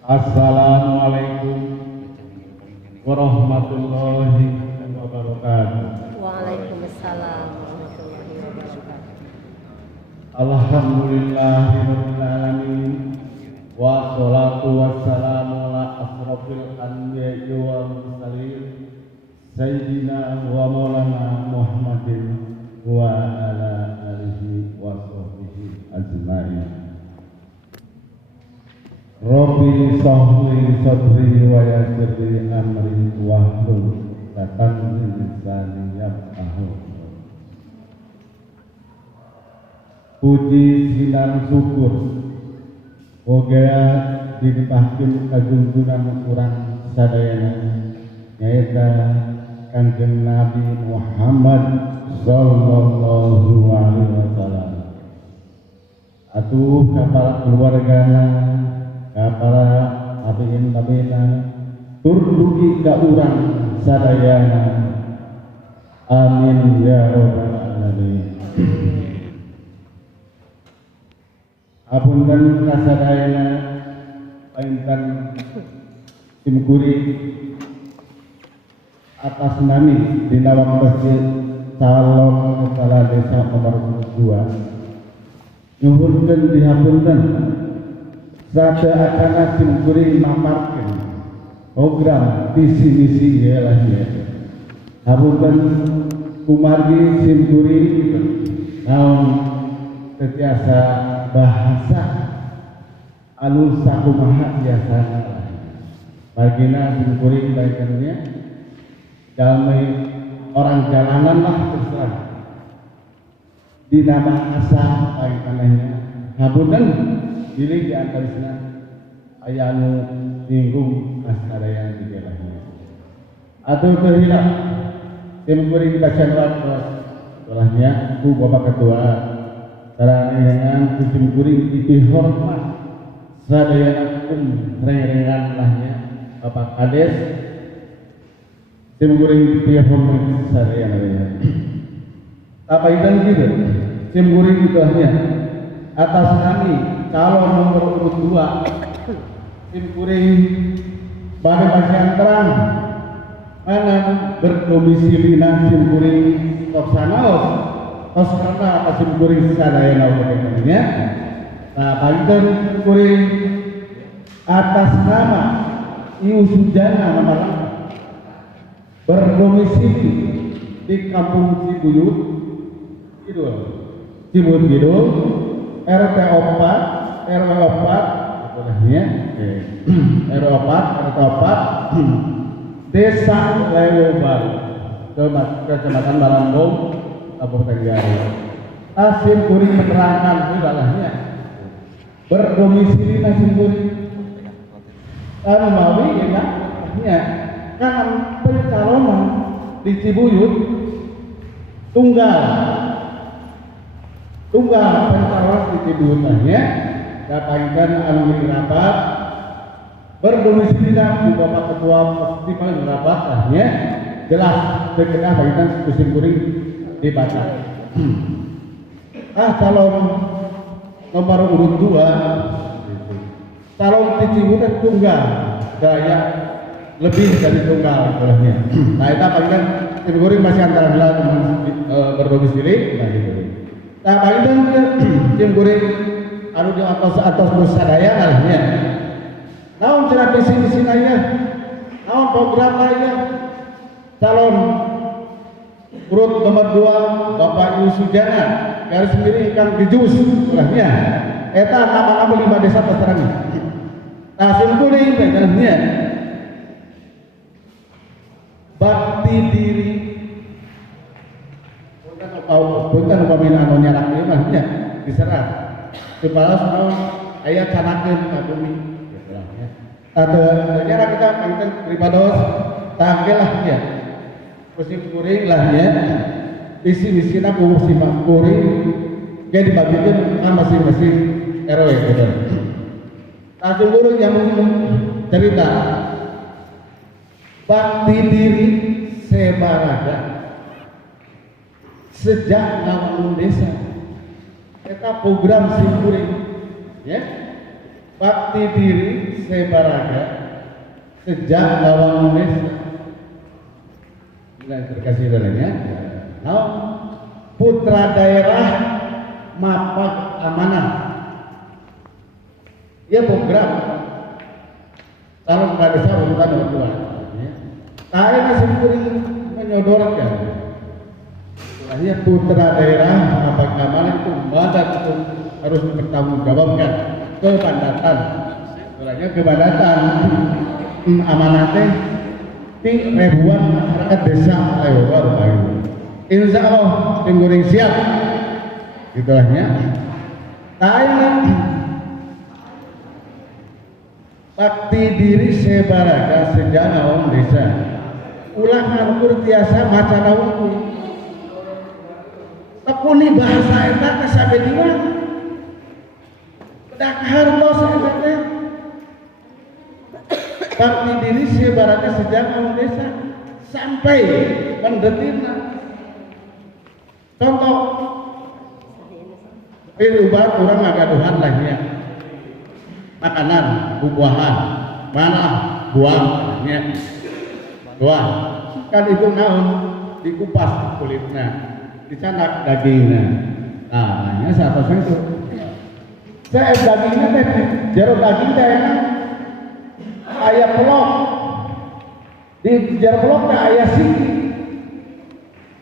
Assalamualaikum warahmatullahi wabarakatuh. Waalaikumsalam warahmatullahi wabarakatuh. Alhamdulillahirabbil alamin. Wassalatu wassalamu ala asrofil anbiya'i wal mursalin sayyidina wa maulana Muhammadin wa ala alihi wa sahbihi ajma'in. Rabbi sahli sadri wa yassir amri wahlul 'uqdatam min lisani yafqahu. Puji sinar syukur boga didipahkeun kajungjunan urang sadayana nyaeta Kanjeng Nabi Muhammad sallallahu alaihi wasallam. Atuh ka para keluargana, ka para tabi'in tur dugi ka urang sadayana. Amin ya rabbal alamin. Apunten kasadayana painten timkuri atas nami dina waktu calon kepala desa nomor 2 nyuhunkeun dihapunten sadeakana timkuri mamarkeun program visi misi ialah ya hapunten kumargi timkuri naon tetiasa bahasa alus sakumaha biasana bagina timkuri baikannya damai orang jalanan lah terserah dina bahasa baikannya hapunten pilih di antarisna aya anu ninggung kasadayana di jalannya atuh teu hilap timkuri bacan waktos ulahnya ku Bapak Ketua sarangan kucing kuring itu hormat sadayana reng-rengan lahnya Bapak Kades tim kuring itu hormat sadayana apa itu gitu tim kuring itu lahnya atas nami calon nomor urut 2 tim kuring pada pasien terang mana berdomisili tim kuring tok sanaos tos karena pasim kuring sadayana utamanya. Nah, panten kuring atas nama Iu Sujana nama berdomisili di Kampung Cibuyut Kidul, Cibuyut Kidul, RT 4, RW 4, itulah RW 4, Desa Lewo Baru, Kecamatan Balambong, Kabupaten Garut. Asim kuring menerangkan wilayahnya berdomisili nasim kuring anu mawi ya kan pencalonan di Cibuyut tunggal pencalon di Cibuyut ya dapatkan anu rapat berdomisili di Bapak Ketua Festival rapat ya jelas terkena bagian kusim kuring dibaca. Calon nomor urut 2 calon Cibuyut tunggal gaya lebih dari tunggal istilahnya. Nah itu apabila Cibuyut masih antara berdomisili nah gitu. Nah paling Cibuyut anu di atas sadaya kalahnya naon cenah visi nanya naon program lainnya calon urut nomor 2 Bapak Iu Sujana garis miring Kang Dijus ulahnya eta nama 5 desa pasarangan nah simkuring baiknya bakti diri punten upamina anu nyarak ieu mah nya diserat dibalas naon aya canakeun ka bumi ulahnya atau nyarak kita panten ribados tanggelah ya musim kuring lahnya visi-visina musim kuring dia dibagikan masing-masing RW gitu. Musim kuring yang cerita bakti diri sebaraga sejak namun desa kita program sim kuring ya bakti diri sebaraga sejak lawang Indonesia. Nah, terkasih dalamnya. Nah, putra daerah mapak amanah. Ia program calon kepala desa urutan nomor 2. Saya masih menyodorkan. Hanya putra daerah mapak amanah itu badan itu harus dipertanggungjawabkan kebandatan. Soalnya kebandatan amanatnya di ribuan masyarakat desa lewat baru. Insya Allah tim goreng siap. Gitulah ya. Thailand bakti diri sebaraga sejana orang desa. Ulah ngalukur tiasa maca nawangku. Tekuni bahasa eta kasabe di mana? Dak hartos eta teh. Bakti diri sebaraga sejana orang desa sampai mendetina. Contoh, ini ubat orang agaduhan lahnya makanan, buah-buahan, mana buah, buah, kan itu naon dikupas kulitnya, dicanak dagingnya, nah, hanya satu itu, saya dagingnya teh, jeruk daging teh, ayam pelok, di jeruk pelok teh ayam siki.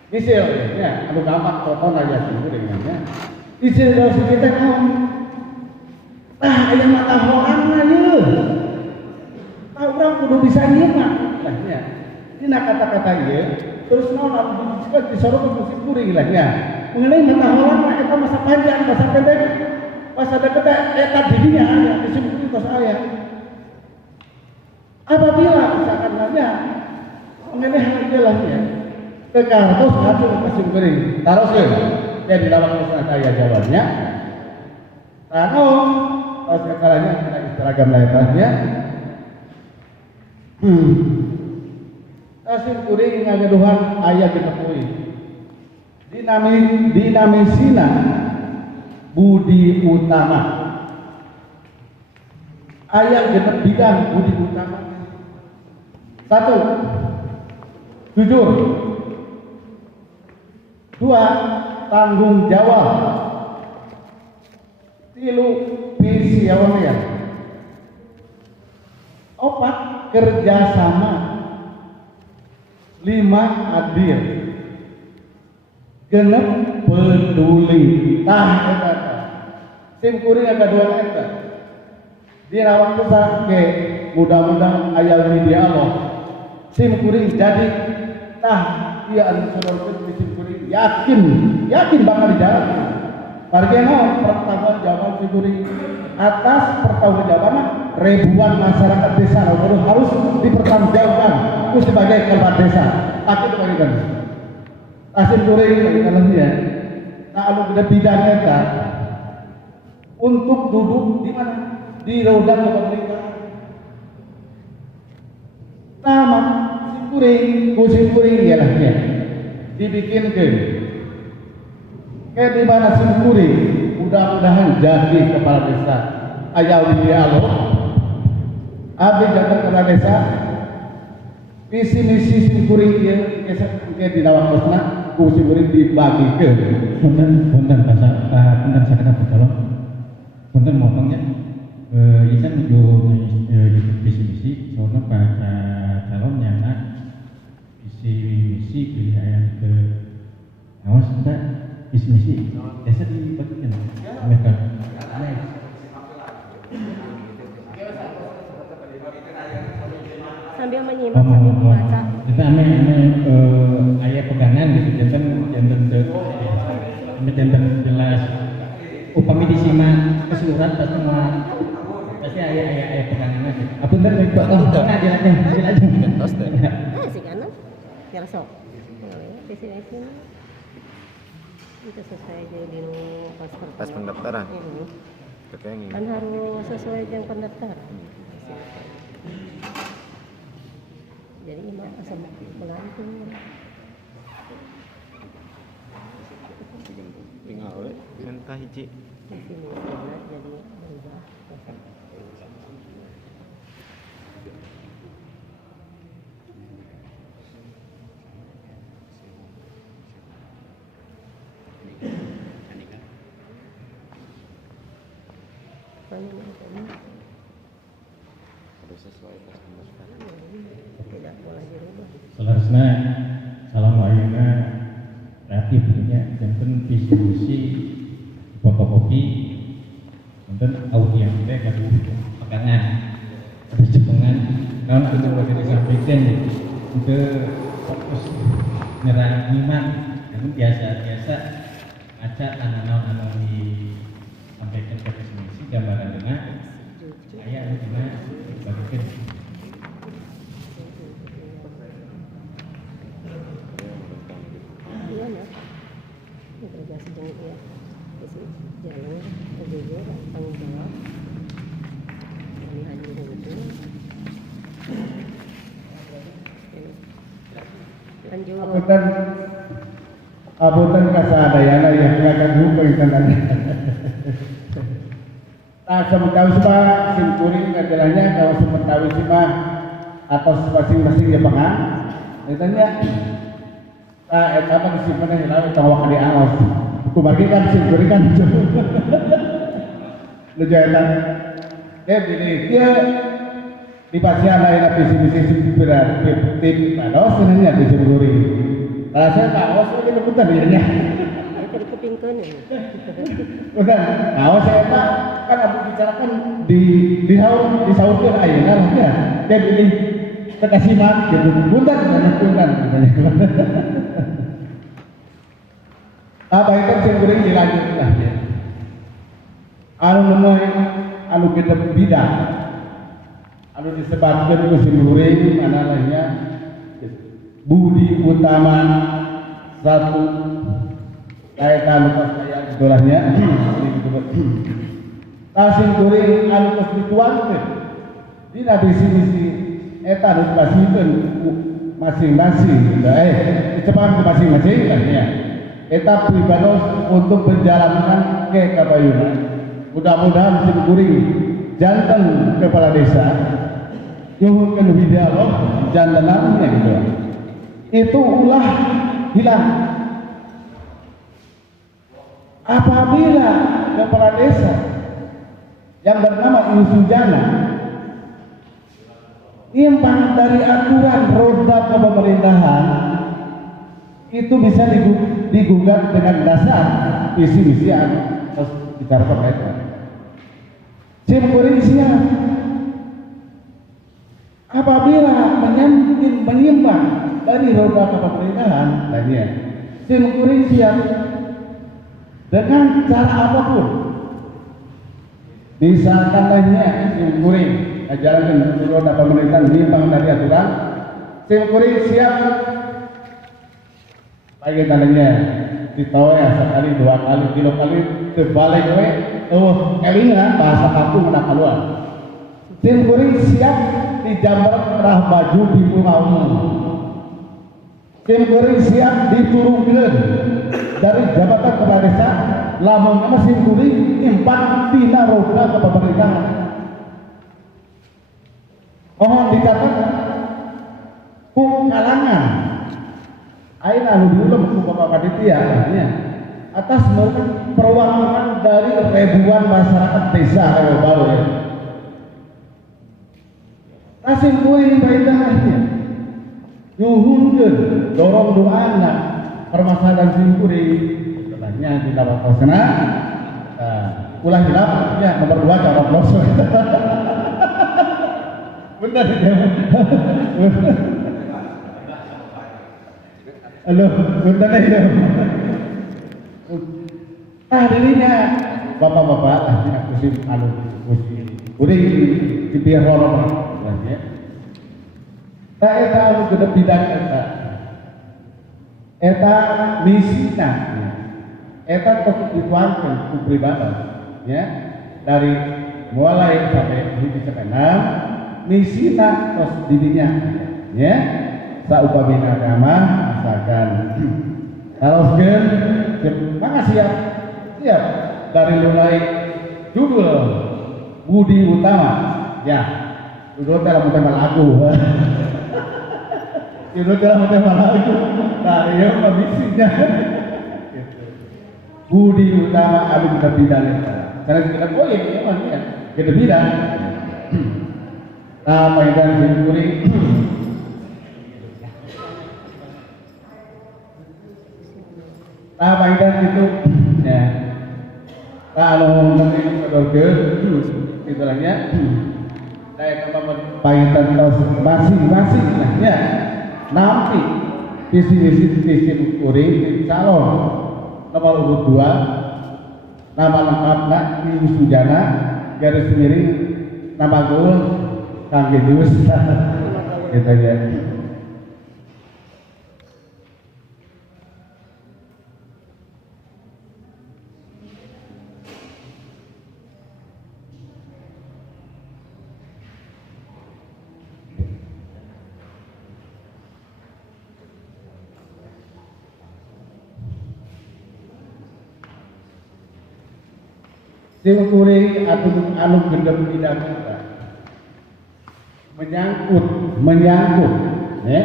Misil, ya, anu gampang tonton aja sih, dengannya. Misil kalau kita kan, ayam mata hoang aja. Orang kudu bisa nyimak, ya. Ini kata-kata ya, terus mau juga disorot ke musim kuring lah ya. Mengenai mata hoang, itu masa panjang, masa pendek, masa dekat, dirinya ada disebut itu saya. Apabila misalkan nanya, mengenai hal jelasnya. Kekartos atur kasih beri taruh sih dia di dalam pesan saya jawabnya taruh pas sekalanya kita seragam layarnya kasih kuring ngagaduhan ayah kita kui dinamisina budi utama ayah kita bidang budi utama. Satu, jujur. Dua, tanggung jawab. Tilu, visioner. Empat, kerjasama. Lima, adil. Genep, peduli. Tah, eta. Sim kuring ada 2 eta. Di rawang besar ke mudah-mudahan ayat media Allah. Sim kuring jadi tah iya anu saudara sim kuring yakin bakal dijalankan. Bagaimana pertanggungjawaban sim kuring atas pertanggungjawaban ribuan masyarakat desa harus dipertanggungjawabkan itu sebagai kepala desa. Tapi itu bagaimana? Sim kuring bagaimana ya? Nah, anu gede bidangnya kan untuk duduk di mana? Di roda pemerintahan. Nama kucing kuring ya lah ya. Dibikin ke di mana kuring mudah-mudahan jadi kepala desa. Ayah dia Allah. Abi jadi kepala desa. Visi misi kuring dia kisah di dalam pesna kucing kuring dibagi ke. Punten saya kata bertolong. Punten motongnya. Isan menuju visi misi soalnya pada calon yang visi misi pilihan ke awas kita visi misi desa dibagikan mereka sambil menyimak sambil membaca. kita ayat pegangan gitu jantan jelas upami disimak keseluruhan pasti ayat pegangan aja. Apa ntar baik pak? Oh, aja aja. Si kanan, biar sok. Di sini itu sesuai aja di pas pendaftaran. Kan harus sesuai dengan pendaftaran. Jadi imam sama pengantin. Tinggal we entah hiji. Di sini jadi berubah. Tidak boleh dirubah. Selanjutnya, salam ayana kreatif tentunya, jantan visi misi fotokopi, jantan audiens teh gaduh pegangan, ada cepengan, kalau itu boleh disampaikan untuk fokus nyerang iman, namun biasa ngaca anak-anak disampaikan ke visi misi gambaran dengan ayah gimana bagikan. Iya nah, integrasi dengan ya, isi jalan, jujur, tanggung jawab, pilihan diri itu. Lanjut. Abutan kasadayana yang akan lupa intandanya. Nah, sementawi sih simkuring adalah kalau sementawi sih atau masing-masing ya pengan. Ditanya, apa disimpan yang lalu tahu kali awas. Kumari kan simkuring kan jauh. Lu jangan. Ini dia di pasian lain visi-visi simpiran tim pados sebenarnya di simkuring. Kalau saya kawas lagi rebutan dirinya. Itu dikepingkan ya. Udah, kawas saya kan aku bicarakan di sautkan ayeuna lah ya. Dia pilih kekasih mak gitu. Bundan katanya. Apa itu simkuring dilanjut lah ya. Anu kita bidang. Anu disebutkan ku simkuring mana lainnya budi utama satu kaitan lupas kaya dolahnya kasih kuring anu konstituan di visi eta nu kasihkeun masing-masing dicepan ke masing-masing kan ya eta pribados untuk menjalankan ke kabayunan mudah-mudahan sim kuring janten kepala desa nyuhunkeun dialog jantenannya gitu itu ulah hilang apabila kepala desa yang bernama Inusujana nyimpang dari aturan roda kepemerintahan itu bisa digugat dengan dasar visi-visi yang harus bicara terkait simkuring siap apabila menyimpang dari roda kepemerintahan lainnya simkuring siap dengan cara apapun misalkan lainnya simkuring ajaran roda pemerintahan menyimpang dari aturan simkuring siap lagi tandanya ditawa ya sekali 2 kali 3 kali terbalik elingan bahasa kampung menak keluar simkuring siap dijamret rah baju di muka umum simkuring siap diturunkan dari jabatan kepala desa lamun nama simkuring impan tina roda kepemerintahan mohon dicatat ku kalangan aina anu diulem ku Bapak Panitia atas perwakilan dari ribuan masyarakat desa Rewo Baru ya kasih kuing baitahnya nyuhunkeun dorong doana permasalahan simkuring setelahnya di dalam kosna ulah hilap ya nomor 2 coblos benar ya halo benar ya dirinya bapak-bapak aku sim anu kuring di biar rolong ya eta anu gedep bidang eta misina eta tos dituangkeun ku pribadi ya dari mulai sampai hiji sekenam misina tos didinya ya saupamina agama misalkan kalau sekian maka siap dari mulai judul Budi Utama. Ya, itu dalam tema lagu. Itu dalam tema lagu. Nah, ya misinya. Budi Utama Alim Terbidan. Karena kita boleh, ya kan? Kita bidang. Nah, panggilan Simkuri. Nah, panggilan itu, ya. Kalau nanti kedorgel, istilahnya, saya panggilan masing-masing, ya. Nanti visi Simkuri calon nomor urut 2, nama lengkapnya Ki Sujana garis miring nama gue Kang Gedus gitu ya. Simkuri atau anu gendem tidak kita menyangkut, ya,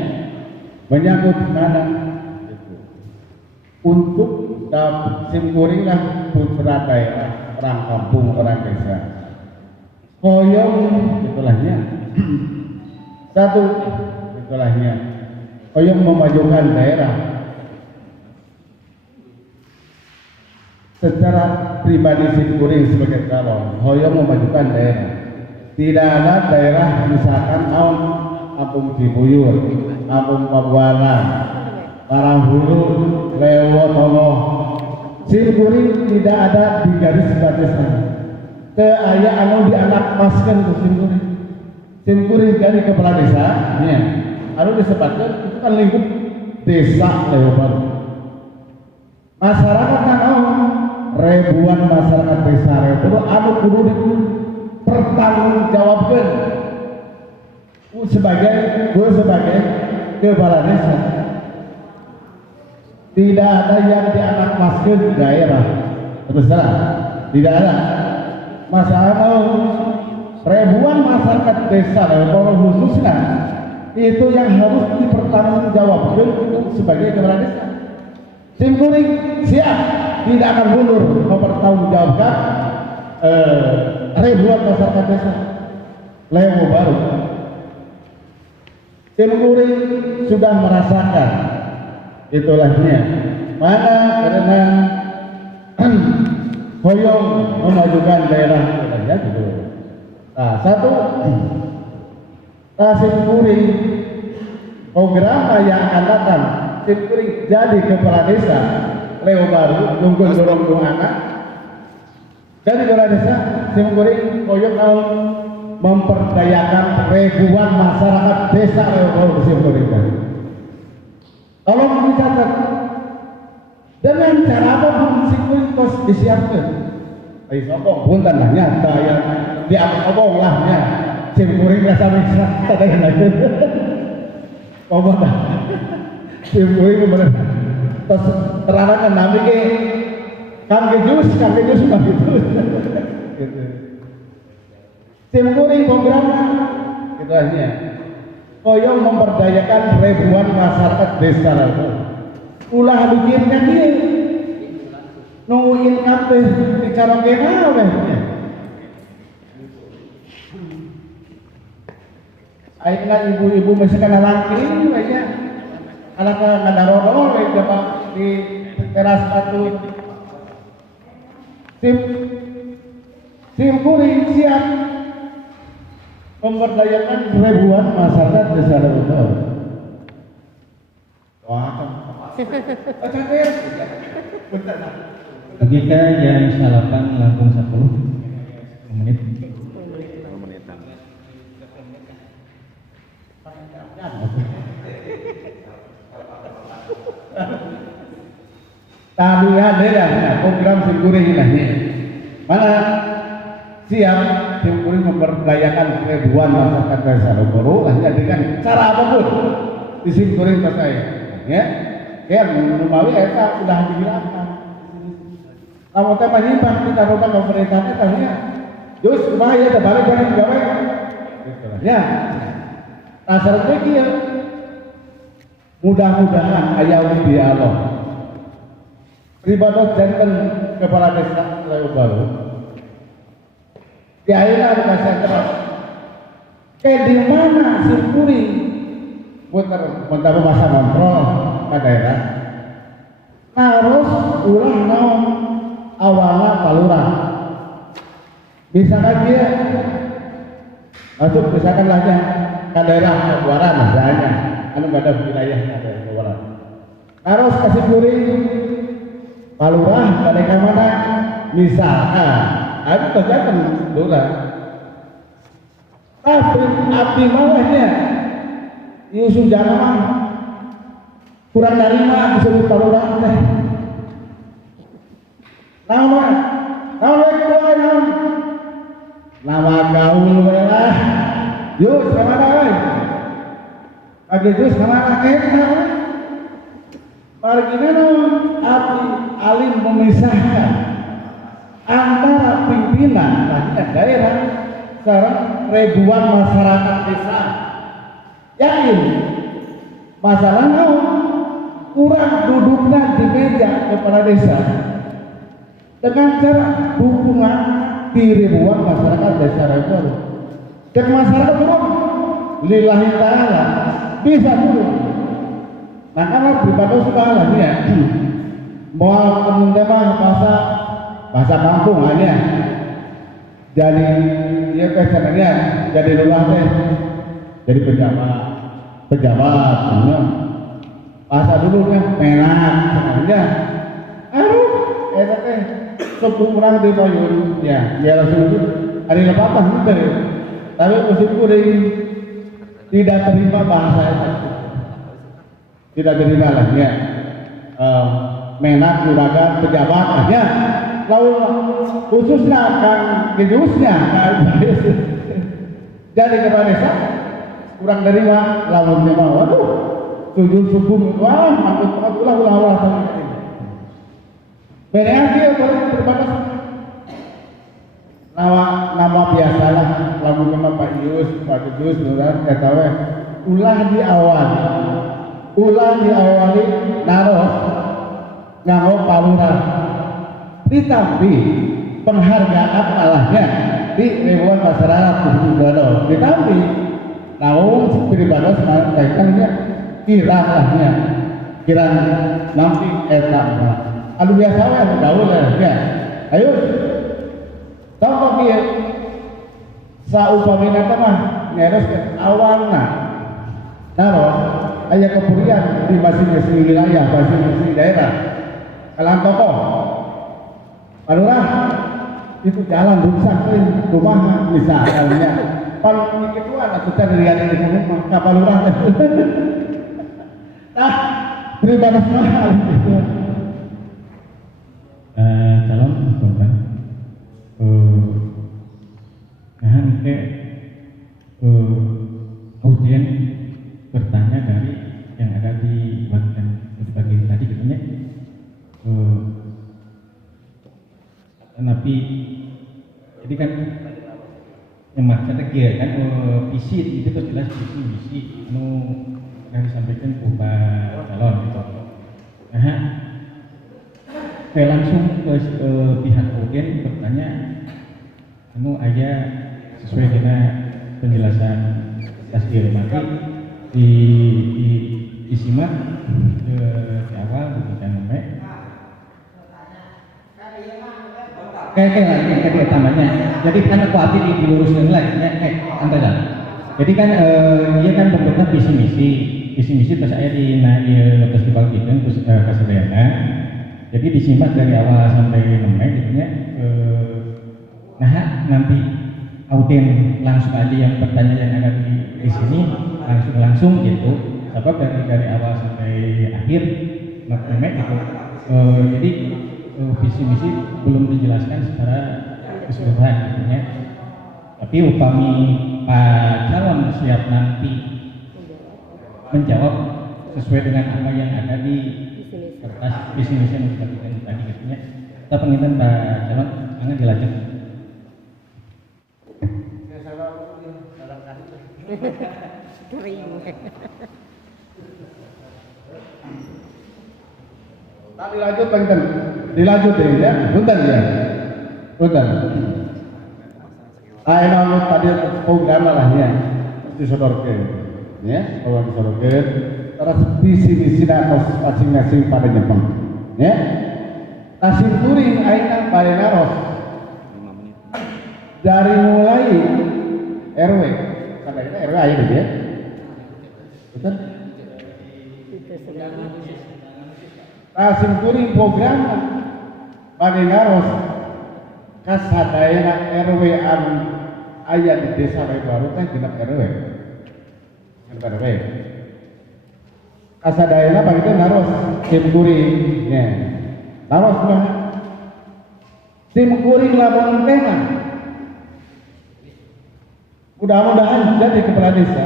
menyangkut mana gitu. Untuk Simkuri lah putra daerah, orang kampung, orang desa. Koyong itulahnya, satu itulahnya, koyong memajukan daerah. Secara pribadi Simkuri sebagai calon, hoyong memajukan daerah. Tidak ada daerah misalkan Kampung Cibuyur, Kampung Pabuana, Parahulu, Lewo, Tono. Simkuri tidak ada di garis batasan. Keayaan di anak maskan ke Simkuri. Simkuri dari kepala desa, ya, harus disebutkan itu kan lingkup desa Lewo Baru. Masyarakat kan ribuan masyarakat desa itu anu kudu dipertanggungjawabkan sebagai kepala desa. Tidak ada yang dianakmaskan di daerah besar, tidak ada. Masyarakat ribuan masyarakat desa kalau khususnya itu yang harus dipertanggungjawabkan sebagai kepala desa. Simkuri siap tidak akan mundur mempertanggungjawabkan ribuan masyarakat desa Lewo Baru. Simkuri sudah merasakan itulahnya mana karena hoyong memajukan daerah itulahnya gitu. Nah, satu Simkuri program yang akan datang Simkuri jadi kepala desa Lewo Baru nunggu dorong anak jadi kepala desa Simkuri koyok memperdayakan ribuan masyarakat desa Lewo Baru Simkuri. Tolong dicatat dengan cara apa pun Simkuri terus disiapkan. Ayo sokong pun tandanya daya diambil obong lahnya Simkuri rasa bisa ada yang lain. Obong dah. Simkuri benar. Terus terangkan nabi ke Kang Gedus mah gitu. Simkuri program gitu aja. Koyong memperdayakan ribuan masyarakat desa itu. Ulah bikinnya dia. Nungguin kabeh bicara kena weh. Ayeuna ibu-ibu masih kena langkring we nya. Anak-anak ngadaroro we di teras batu. Simkuri siap memberdayakan ribuan masyarakat desa Lewo Baru. Wah, Kita jam 8 langsung 10 menit. Tadi ada ya program Simkuri ini. Mana siap Simkuri memperdayakan ribuan masyarakat desa Lewo Baru hanya dengan cara apapun di Simkuri saya, ya. Ya, menumawi eta sudah dibilangkan. Kamu teh menyimpang kita rubah pemerintah kita ya. Terus bahaya terbalik kan gawe. Ya. Asal kieu. Mudah-mudahan aya widi Allah. Pribados janten kepala desa Layu Baru. Di ayeuna dikasih keras. Di mana simkuring puter mentapa masa kontrol ke daerah. Harus ulah naon awalnya palurah. Misalkan dia masuk misalkan lagi ke daerah Buaran misalnya, anu ada wilayah ke daerah Buaran. Harus kasih kuring palurah ke daerah mana? Misalkan, aku kerjakan lurah. Tapi abdi mawahnya Yusuf Janamah kurang nerima disebut palurah teh. Nama gaul lah. Yus kemana weh? Agi Yus kemana kita? Margina abdi alim memisahkan antara pimpinan daerah sareng ribuan masyarakat desa. Yakin masalah naon? Kurang duduknya di meja kepala desa dengan cara dukungan di ribuan masyarakat desa itu. Dan masyarakat turun, lillahi ta'ala bisa turun. Nah kalau pribadi sudah lah ya, mau kemudian bahasa kampung aja. Jadi dia kesannya jadi lurah teh, jadi pejabat, bahasa dulunya merah sebenarnya. Aduh, teh sepupuran di payun, ya langsung itu hari lepas gitu. Tapi musimku tidak terima bahasa itu, tidak terima lah ya. Menak juragan pejabat aja. Lalu khususnya kan kejusnya jadi kepala desa kurang terima lalu memang waduh sujud subuh wah mantap ulah benar dia boleh berbatas nama biasalah lalu memang Pak Yus Pak Yus nuran kata ulah diawali naros nganggo palurah. Tapi penghargaan malahnya di ribuan masyarakat Bugado. Tetapi namun seperti pada sekarang kaitannya kiralahnya kirang nanti etak. Aduh biasa ya gaul ya. Ayo contoh dia saupamina mah ngeros awalna naros aya kepurian di masing-masing wilayah masing-masing daerah kalang tokoh. Palurah itu jalan rusak rumah misalnya kalau ini kedua atau kita dari yang di rumah kapal lurah pribadi mahal calon korban kemudian bertanya dari yang ada di bagian tadi katanya tapi jadi kan yang maksudnya kia kan visi itu kan jelas visi yang disampaikan kepada calon gitu. Nah, saya langsung ke pihak Ogen bertanya, aja sesuai dengan penjelasan Tasdir Mati disimak di awal bukan sampai kayak tambahnya. Jadi kan aku hati diluruskan lagi ya antara. Jadi kan dia kan bentuknya visi misi pas saya di festival itu terus kesedaran. Jadi disimak dari awal sampai nemai gitunya. Nah nanti audien langsung aja yang bertanya yang ada di sini langsung gitu. Sebab dari awal sampai akhir nemai gitu. Jadi visi misi belum dijelaskan secara keseluruhan artinya. Tapi upami Pak calon siap nanti menjawab sesuai dengan apa yang ada di kertas visi misi yang dibagikan tadi katanya. Kita pengintan Pak calon, jangan dilanjut. Kering. Tak dilanjut Bang, dilanjut ya, punten ya, punten. Ayo tadi program lah ya, disodorkan, ya, kalau disodorkan, terus visi masing-masing pada Jepang, ya. Tasim turing aina pada naros dari mulai RW, sampai RW aja gitu ya, betul? Itu sedang Tasim turing program pada naros kasadayana RW ayat di desa baru kan genap RW, genap RW. Kasadayana begitu naros tim kuring, ya, naros mah tim kuring lamun tema. Mudah-mudahan jadi kepala desa,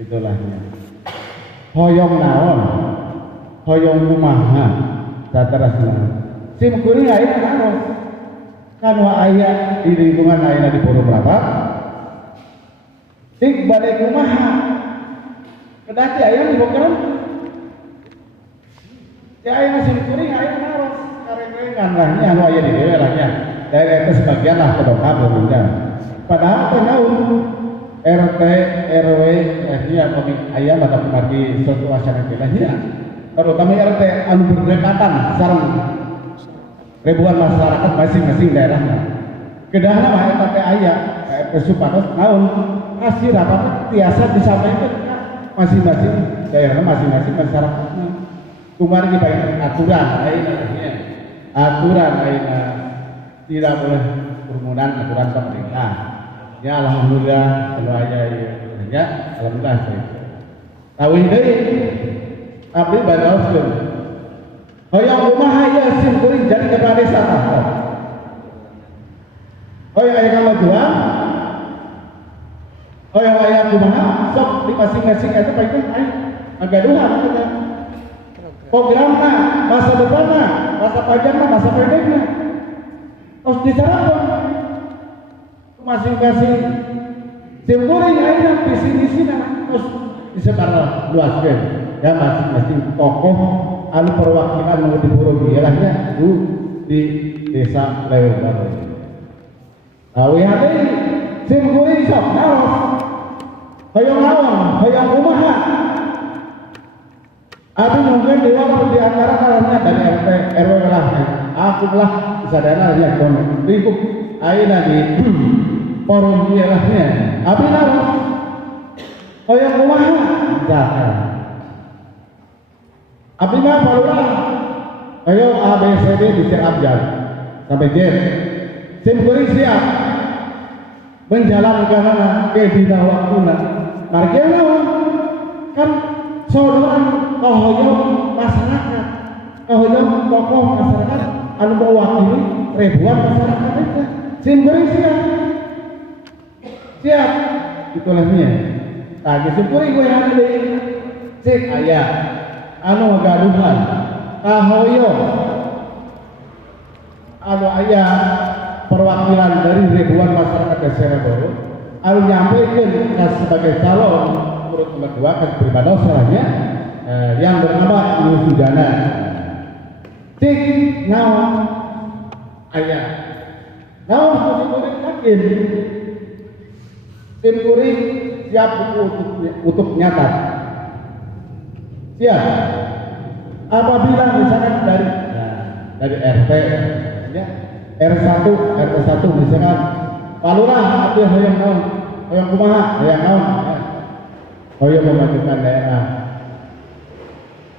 itulah ya. Hoyong naon, hoyong kumaha, tatarasna. Tim kuring ayat naros. Kan wa aya di lingkungan ayeuna di Purwo Prapat tik bade kumaha kedati aya di bokeran ya aya masih kuring aya naros kareng-karengan lah nya anu aya di dewe lah nya daerah itu sebagian lah kedoka belum padahal teh naon RT RW nya pemik aya pada bagi suatu masyarakat nya terutama RT anu berdekatan sareng ribuan masyarakat masing-masing daerahnya. Kedahna mah eta teh aya supados naon kasih rapat tiasa disampaikan masing-masing daerah masing-masing masyarakatnya. Kumari dibagi aturan ayeuna tidak boleh kerumunan aturan pemerintah. Ya alhamdulillah kalau aya ya alhamdulillah. Tawih deui abdi badaoskeun hoyong kumaha ya sim kuring jadi kepala desa tah. Hoyong aya kamajuan. Hoyong aya kumaha sok di masing-masing eta paling aya agaduhan kita. Programna, masa depanna, masa panjangna, masa pendekna. Terus disarapan masing-masing sim kuring aya visi-misina terus disebar luaskeun ya masing-masing tokoh anu perwakilan mau diburu wilayahnya itu di desa Leweng Baru. WHD sim kuring sok naros hoyong naon hoyong kumaha abi mungkin di antara kalahnya dari RT RW lah aku lah sadana ya kon lingkup ayeuna di forum wilayahnya abi naros hoyong kumaha jangan abdi mah palurah ayo A B C D bisa abjad sampai Z sim kuring siap menjalankan ke bidang waktuna marga naon kan sodoran kahoyong masyarakat kahoyong tokoh masyarakat anu mewakili ribuan masyarakat itu sim kuring siap itulah nya tadi sim kuring gue ada di cek aya anu gaduhan kahoyong anu aya perwakilan dari ribuan masyarakat desa Baru anu nyampaikan sebagai calon urut nomor 2 ke pribadi salahnya yang bernama Ibu Sujana cik naon aya naon sim kuring yakin sim kuring siap untuk nyata siap apabila misalkan dari RT ya R1 RT1 misalkan palurah atuh hoyong naon hoyong kumaha hoyong naon hoyong memajukan daerah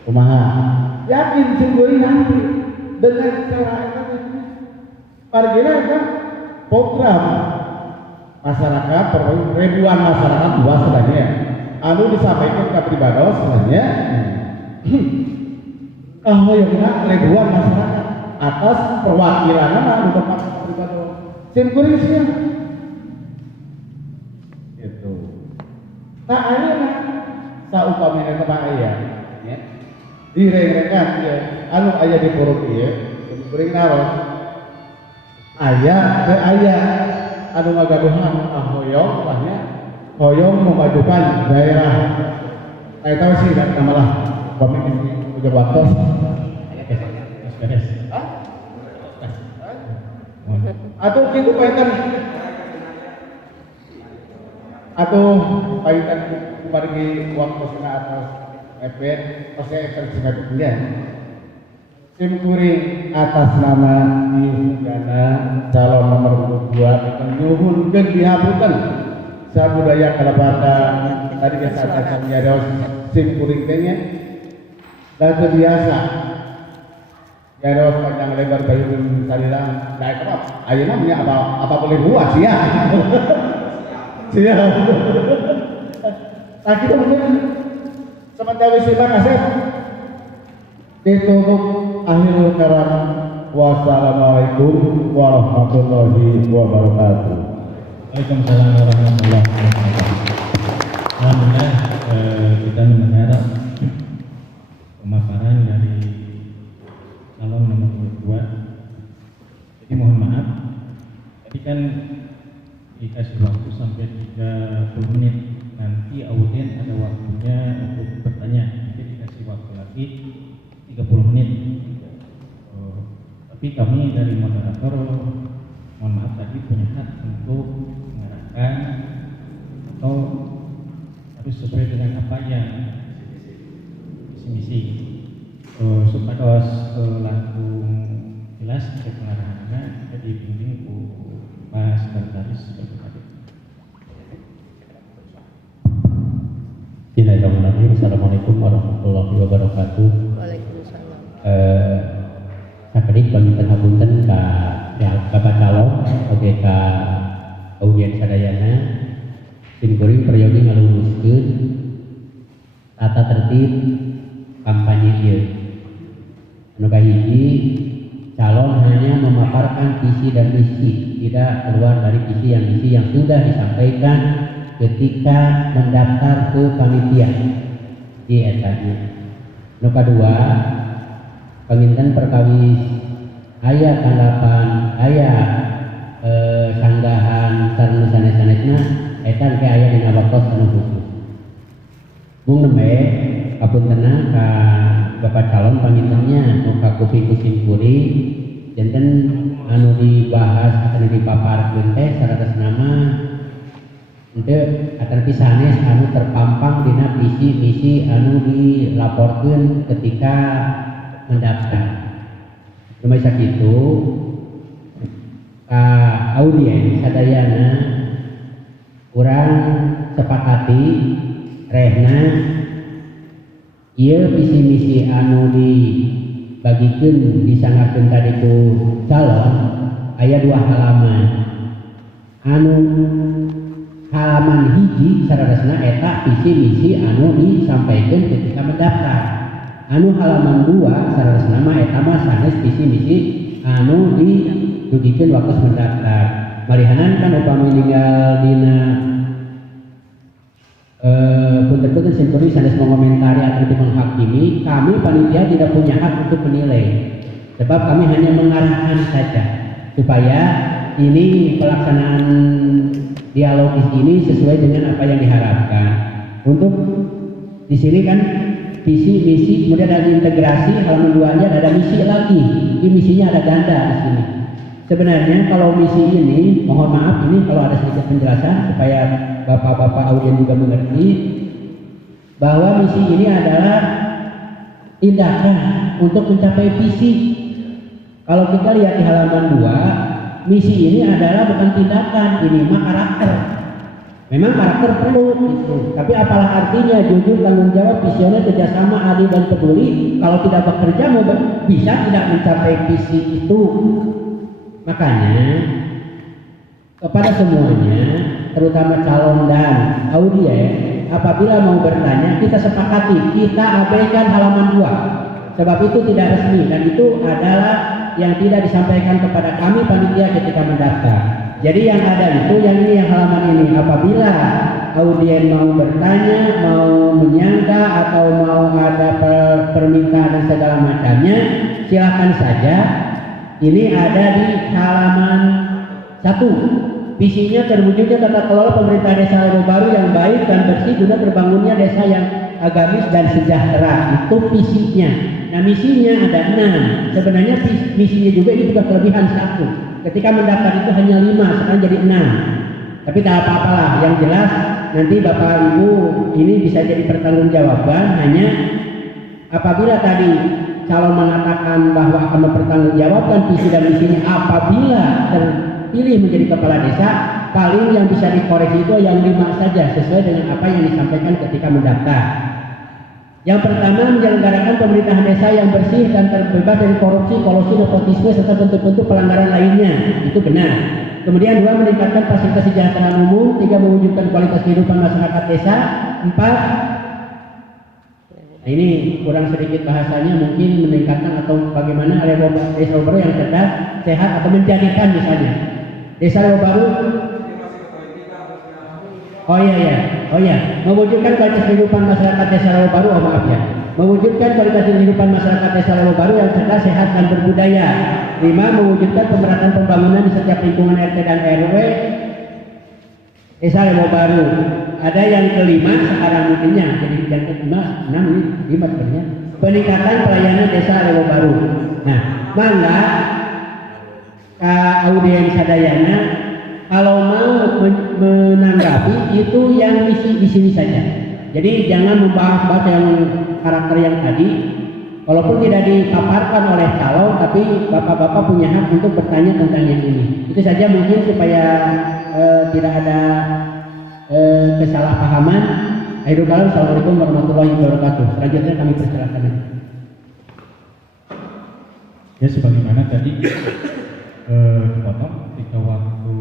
kumaha yakin sungguh nanti dengan cara itu pargina kan program masyarakat ribuan masyarakat luas sebenarnya anu disampaikan ke pribadi sebenarnya kahoyongna ribuan masyarakat atas perwakilan anu tempat pribadi sim kuring siap itu tak ayeuna saupamina mah aya ya direngrengan ya anu aya di forum ieu sim kuring naros aya teu aya anu ngagaduhan kahoyong lah nya hoyong memajukan daerah. Saya tahu sih dan malah komik ini udah waktu. Beres. Atau gitu paitan atau paitan pergi waktu setengah atas efek saya terjadi kemudian tim kuring atas nama Yusugana calon nomor 2 nyuhun ke dihabukan sabudaya kalabatan tadi biasa akan nyados tim kuring tanya dan terbiasa nyados panjang lebar bayu salilang naik apa ayo namanya apa boleh buat sih ya siap nah kita mungkin sementara simak kasih ditutup akhir kalam. Wassalamualaikum warahmatullahi wabarakatuh. Waalaikumsalam warahmatullahi wabarakatuh. Alhamdulillah kita mendengar pemaparan dari calon nomor 2. Jadi mohon maaf, tadi kan dikasih waktu sampai 30 menit. Nanti audien ada waktunya untuk bertanya. Jadi dikasih waktu lagi 30 menit. Tapi kami dari moderator mohon maaf tadi punya hak untuk mengarahkan atau harus sesuai dengan apa yang misi supados langkung jelas ke pengarahannya kita dibimbing ku Pak Sekretaris Bupati. Bismillahirrahmanirrahim. Assalamualaikum warahmatullahi wabarakatuh. Waalaikumsalam. Sakedik pamitan hapunten ka Bapak calon oge ka audien sadayana tim kuring periode ngaluruskeun tata tertib kampanye ieu. Anu kahiji, calon hanya memaparkan visi dan misi, tidak keluar dari visi yang sudah disampaikan ketika mendaftar ke panitia di etanya. Nu kadua, paminten perkawis aya tanggapan aya sanggahan sareng sanes-sanesna eta ke aya dina waktos anu khusus. Mung nembe kapuntenna ka Bapak calon pamintennya nu ka kusim kuring janten anu dibahas anu dipaparkeun teh saratos nama henteu akan pisanes anu terpampang dina visi misi anu dilaporkeun ketika mendaftar. Cuma sakitu ka audien sadayana urang sepakati rehna ieu visi misi anu dibagikeun disangakeun tadi ku calon aya 2 halaman. Anu halaman hiji sararasna eta visi misi anu disampaikan ketika mendaftar. Anu halaman 2 sararasna mah eta mah sanes visi misi anu didugikeun waktu mendaftar. Malihanan kan upami ninggal dina punten-punten simpuri sanes mengomentari atau menghakimi, kami panitia tidak punya hak untuk menilai. Sebab kami hanya mengarahkan saja supaya ini pelaksanaan dialogis ini sesuai dengan apa yang diharapkan. Untuk di sini kan visi misi, kemudian ada integrasi, halaman 2-nya ada misi lagi. Ini misinya ada ganda di sini. Sebenarnya kalau misi ini, mohon maaf ini kalau ada sedikit penjelasan supaya bapak-bapak audien juga mengerti bahwa misi ini adalah tindakan untuk mencapai visi. Kalau kita lihat di halaman 2, misi ini adalah bukan tindakan, ini mah karakter. Memang karakter perlu gitu. Tapi apalah artinya jujur, tanggung jawab, visioner, kerjasama, adil dan peduli kalau tidak bekerja bisa tidak mencapai visi itu. Makanya kepada semuanya, terutama calon dan audien, apabila mau bertanya kita sepakati, kita abaikan halaman 2. Sebab itu tidak resmi dan itu adalah yang tidak disampaikan kepada kami panitia ketika mendaftar. Jadi yang ada itu yang ini, yang halaman ini. Apabila audien mau bertanya, mau menyangka atau mau ada permintaan dan segala macamnya, silakan saja. Ini ada di halaman 1. visinya terwujudnya tata kelola pemerintah desa Lewo Baru yang baik dan bersih guna terbangunnya desa yang agamis dan sejahtera. Itu visinya. Nah misinya ada 6. Sebenarnya misinya juga ini bukan kelebihan 1. Ketika mendaftar itu hanya 5, sekarang jadi 6. Tapi tak apa-apalah. Yang jelas nanti Bapak Ibu ini bisa jadi pertanggungjawaban hanya apabila tadi calon mengatakan bahwa akan mempertanggungjawabkan visi dan misinya apabila terpilih menjadi kepala desa, paling yang bisa dikoreksi itu yang 5 saja sesuai dengan apa yang disampaikan ketika mendaftar. Yang pertama, menyelenggarakan pemerintahan desa yang bersih dan terbebas dari korupsi, kolusi, nepotisme serta bentuk-bentuk pelanggaran lainnya. Itu benar. Kemudian 2, meningkatkan fasilitas kesejahteraan umum. 3, mewujudkan kualitas kehidupan masyarakat desa. 4, nah ini kurang sedikit bahasanya, mungkin meningkatkan atau bagaimana desa Lewo Baru yang cerdas, sehat atau menjadikan misalnya desa Lewo Baru. Oh iya, mewujudkan kualitas kehidupan masyarakat desa Lewo Baru. Oh maaf ya, mewujudkan kualitas kehidupan masyarakat desa Lewo Baru yang cerdas, sehat dan berbudaya. 5, mewujudkan pemerataan pembangunan di setiap lingkungan RT dan RW desa Lewo Baru. Ada yang kelima sekarang mungkinnya, jadi yang kelima, 6 ini 5 sebenarnya. Peningkatan pelayanan desa Lewo Baru. Nah, mangga audiens sadayana kalau mau menanggapi itu yang misi saja. Jadi jangan membahas yang karakter yang tadi. Walaupun tidak dipaparkan oleh calon, tapi bapak-bapak punya hak untuk bertanya tentang yang ini. Itu saja mungkin supaya tidak ada kesalahpahaman. Akhirul kalam, assalamualaikum warahmatullahi wabarakatuh. Selanjutnya kami persilakan. Ya sebagaimana tadi dipotong ketika waktu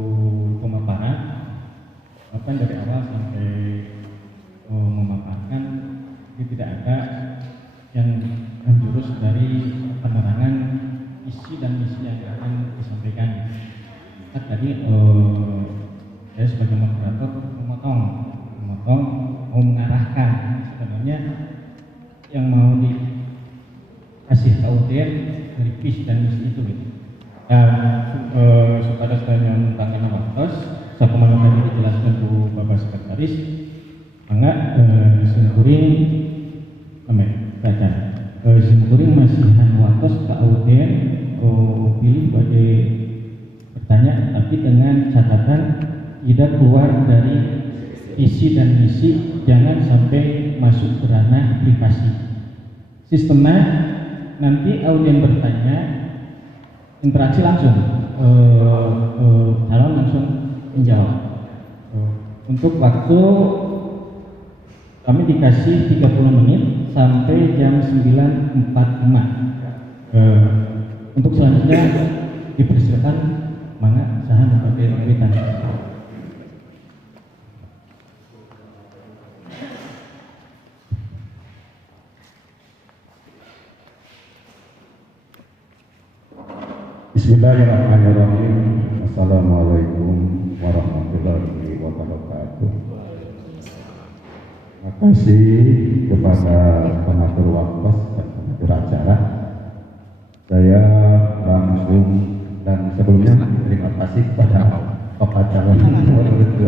pemaparan, bahkan dari awal sampai memaparkan itu tidak ada yang menjurus dari penerangan isi dan misi yang akan disampaikan. Tadi saya sebagai moderator memotong mau mengarahkan sebenarnya yang mau dikasih tahu dia dari visi dan misi itu gitu. Dan kepada saya tentang waktu saya kemarin tadi dijelaskan Bu Bapak Sekretaris, maka Simkuring baca Simkuring masih waktu ke audien pilih sebagai bertanya, tapi dengan catatan tidak keluar dari visi dan misi, jangan sampai masuk ke ranah privasi. Sistemnya nanti audien bertanya, interaksi langsung, calon langsung menjawab. Untuk waktu kami dikasih 30 menit sampai jam 9.45. Untuk selanjutnya dipersilakan mangga sahan sebagai pembicara. Bismillahirrahmanirrahim. Assalamualaikum warahmatullahi wabarakatuh. Terima kasih kepada pengatur waktos dan pengatur acara. Saya langsung dan sebelumnya terima kasih kepada Bapak calon nomor 2.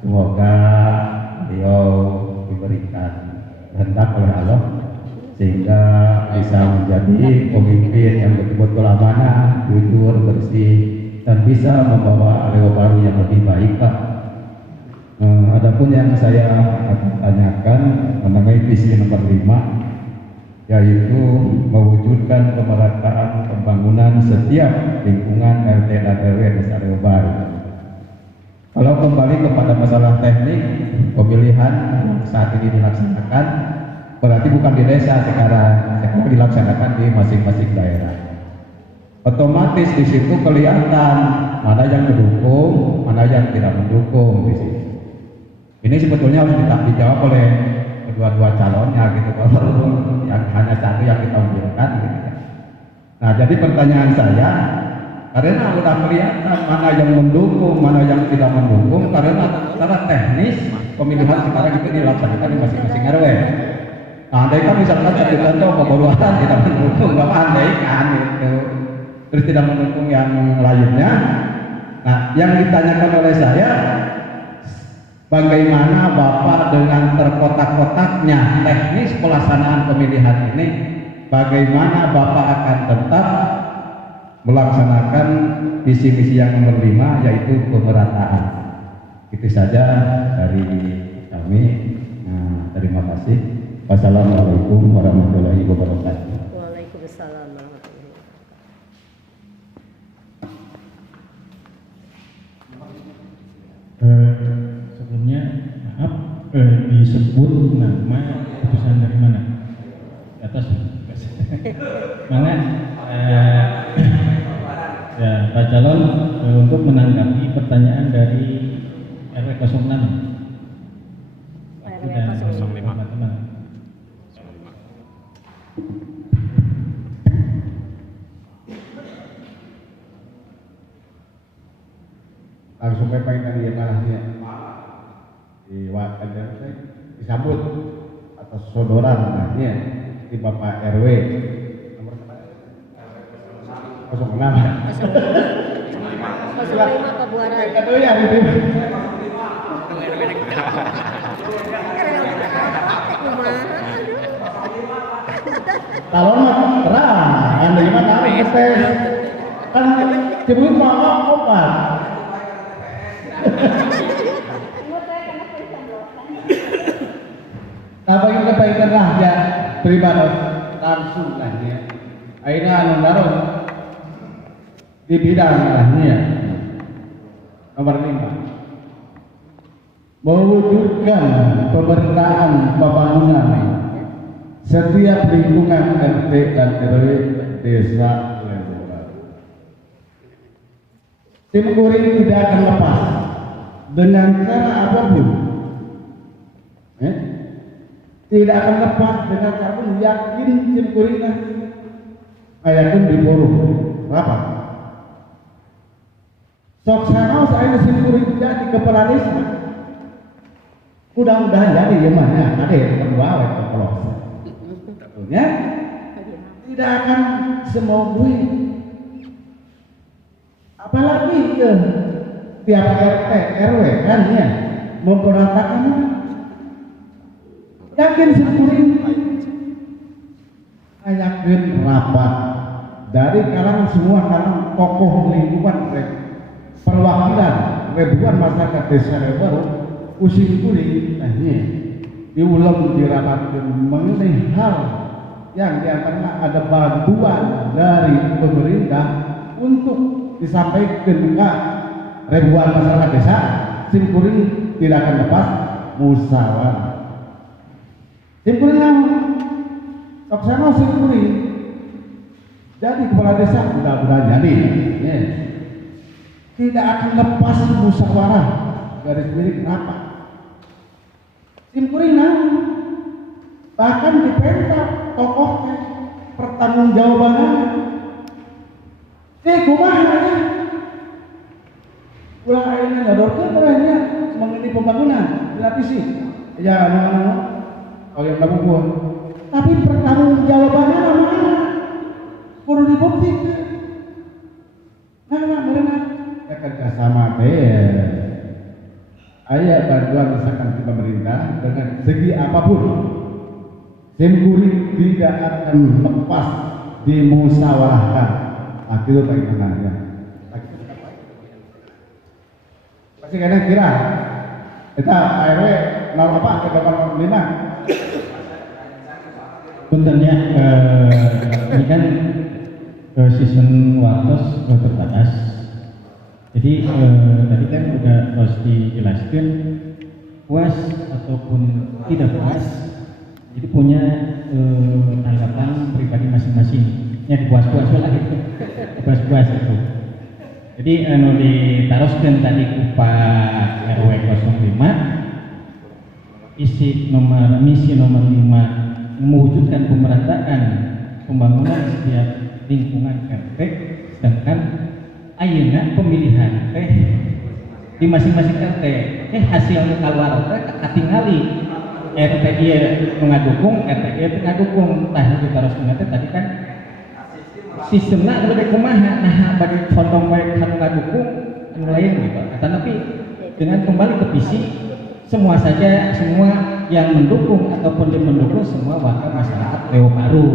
Semoga beliau diberikan kehendak oleh Allah sehingga bisa menjadi pemimpin yang betul-betul amanah, jujur, bersih, dan bisa membawa Lewo Baru yang lebih baik, Pak. Adapun yang saya akan tanyakan mengenai visi nomor 5, yaitu mewujudkan pemerataan pembangunan setiap lingkungan RT dan RW desa Lewo Baru. Kalau kembali kepada masalah teknik pemilihan saat ini dilaksanakan, berarti bukan di desa sekarang dilaksanakan di masing-masing daerah. Otomatis di situ kelihatan mana yang mendukung, mana yang tidak mendukung di situ. Ini sebetulnya harus dijawab oleh kedua-dua calonnya gitu, kalau yang hanya satu yang kita unggulkan gitu kan. Nah, jadi pertanyaan saya, karena udah kelihatan mana yang mendukung, mana yang tidak mendukung, karena secara teknis pemilihan sekarang itu dilaksanakan di masing-masing RW. Nah, andai kan misalkan satu contoh pembaruan tidak mendukung, nggak andai kan gitu, terus tidak mendukung yang lainnya, Nah, yang ditanyakan oleh saya, bagaimana Bapak dengan terkotak-kotaknya teknis pelaksanaan pemilihan ini, bagaimana Bapak akan tetap melaksanakan visi misi yang nomor 5 yaitu pemerataan. Itu saja dari kami. Nah, terima kasih. Wassalamualaikum warahmatullahi wabarakatuh. Waalaikumsalam warahmatullahi wabarakatuh. Sebelumnya maaf, disebut nama putusan dari mana? Di atas. Mana? Ya, Pak Calon, untuk menanggapi pertanyaan dari RW 06. RW 05. Teman-teman. Langsung ke pengen dia malahnya disambut atas sodoran namanya di Bapak RW nomor 06. 05 Pabuaran. Kado ya itu. Talon mah terang, anda gimana? Kan cebut mah obat. Nah, bagi kebaikan rakyat pribadi langsung lahnya. Aina anu naron di bidang lahnya. Nomor 5. Mewujudkan pemerintahan pembangunan setiap lingkungan RT dan RW desa Lembora. Tim Kuring tidak akan lepas dengan cara apapun. Tidak akan lepas dengan cara pun yakin Tim Kuring ayakin di forum rapat. Sok sana saya Tim Kuring jadi kepala desa. Mudah-mudahan jadi ya mana ada kedua kalau ya tidak akan semau duit, apalagi ke tiap RT RW kan ya memperhatikan yakin Kuring yakin rapat dari kalangan semua kalangan tokoh lingkungan perwakilan ribuan masyarakat desa baru usin Kuring diulang dirapatkan mengenai hal yang diantaranya ada bantuan dari pemerintah untuk disampaikan ke ribuan masyarakat desa. Tim Kuring tidak akan lepas musyawarah. Tim Kuring Soksana Tim Kuring jadi kepala desa mudah-mudahan jadi tidak akan lepas musyawarah garis milik rapat. Tim Kuring bahkan diperintah tokoh pertanggungjawabannya kumaha ya ulang airnya nyodorkan orangnya mengenai pembangunan dilapisi ya anu kalau yang kamu buat tapi pertanggungjawabannya mana kudu dibuktikan mereka ya kerjasama ayah bantuan misalkan di pemerintah dengan segi apapun Tim Kuring tidak akan lepas dimusyawarahkan. Itu bagaimana? Pasti kena kira kita RW 04 ke 85. Puntennya ini kan season waktu terbatas. Jadi tadi kan udah harus dijelaskan puas ataupun tidak puas. Jadi punya tanggapan pribadi masing-masing. Ya puas-puas lah gitu. Puas-puas itu. Jadi ditaruhkan tadi Pak RW 05 misi nomor 5 mewujudkan pemerataan pembangunan setiap lingkungan RT, sedangkan ayeuna pemilihan di masing-masing RT hasilnya keluar katingali RT ieu mengadukung RT ieu mengadukung tah ditaruhkeun tadi kan sistemna lebih kumaha nah bagi condong baik kanu ngadukung lain gitu. Tapi dengan kembali ke visi, semua yang mendukung ataupun mendukung semua warga masyarakat Riau Baru,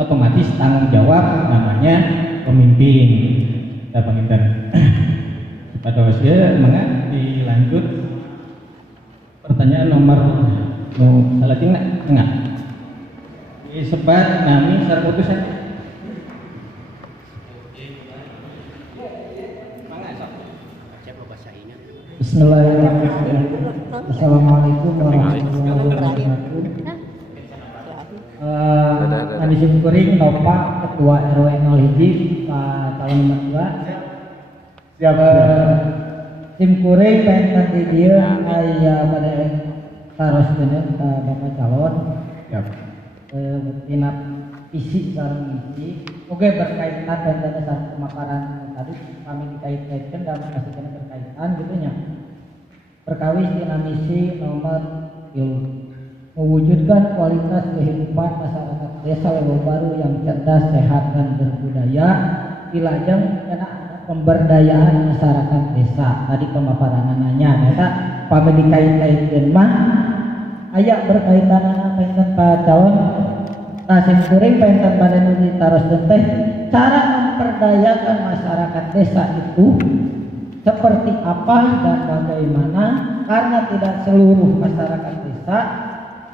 otomatis tanggung jawab namanya pemimpin. Kita panggilkan pada usia dilanjut pertanyaan nomor salah enggak disebat nami secara putusan. Bismillahirrahmanirrahim. Assalamualaikum warahmatullahi wabarakatuh. Kami syukuring Nova Ketua RW 01 Pak calon nomor 2. Siap. Tim kuring pengen di dia aya pada taros bener Bapak calon. Siap. Tina isi sareng isi. Oke berkaitan dengan satu pemaparan tadi kami dikait-kaitkan dan kasihkan berkaitan gitu nya. Perkawis tina misi nomor 3 mewujudkan kualitas kehidupan masyarakat desa Riau Baru yang cerdas, sehat dan berbudaya. Dilajeng kena pemberdayaan masyarakat desa. Tadi pemaparan nanya, eta pami dikait-kaitkeun mah aya berkaitan dengan Pak calon. Sim kuring pengen pada nu ditaroskeun teh cara memperdayakan masyarakat desa itu seperti apa dan bagaimana, karena tidak seluruh masyarakat desa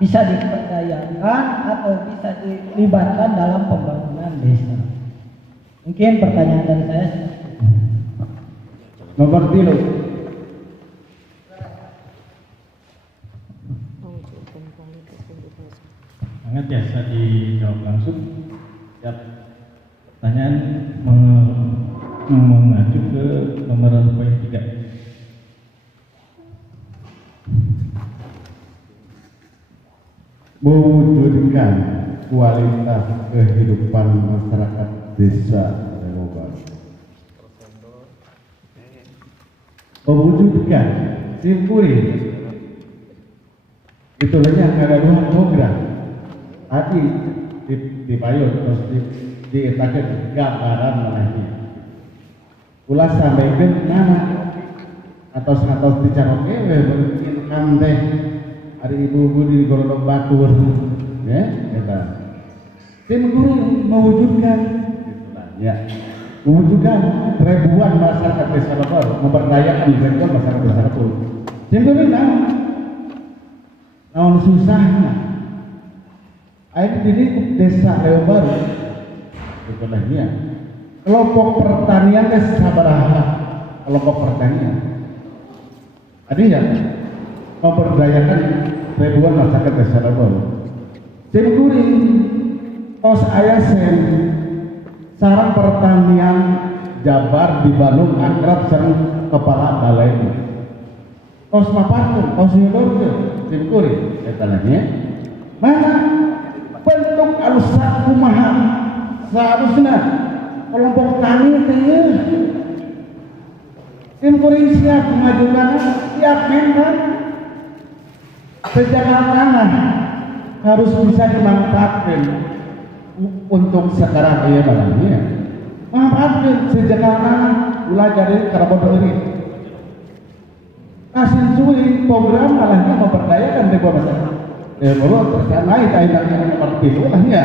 bisa diperdayakan atau bisa dilibatkan dalam pembangunan desa. Mungkin pertanyaan dari saya. Nomor 3. Mewujudkan kualitas kehidupan. Sangat biasa dijawab langsung. Siap. Pertanyaan mengacu ke nomor poin 3. Mewujudkan kualitas kehidupan masyarakat desa Riau Baru. Mewujudkan simpuri itu hanya kagaduhan program tadi di payung terus dietakan gambaran lagi ulah sampaikan mana atau dicaroke mungkin kamdeh ada ibu-ibu di Golondong Batur ya kita tim guru mewujudkan ya mewujudkan ribuan masyarakat desa Riau Baru, memberdayakan ribuan masyarakat desa Riau Baru. Tim guru naon susahnya air ini desa Riau Baru itu lahnya kelompok pertanian sabaraha kelompok pertanian artinya memberdayakan ribuan masyarakat desa Riau Baru. Tim kuring tos aya sen sarang pertanian Jabar di Bandung akrab sareng kepala balai tos mapakeun tos nyodorkeun tim kuring eta nya mana bentuk alusa kumaha seharusnya kelompok tani teh tim kuring siap mengajukan siap memang sejarah tanah harus bisa dimanfaatkan untuk sekarang ya barangnya manfaatkan sejarah tanah ulah jadi karbon dioksida kasih cuy program malahnya memperdayakan di bawah masyarakat baru tersanai tainaknya nomor 3 lah ya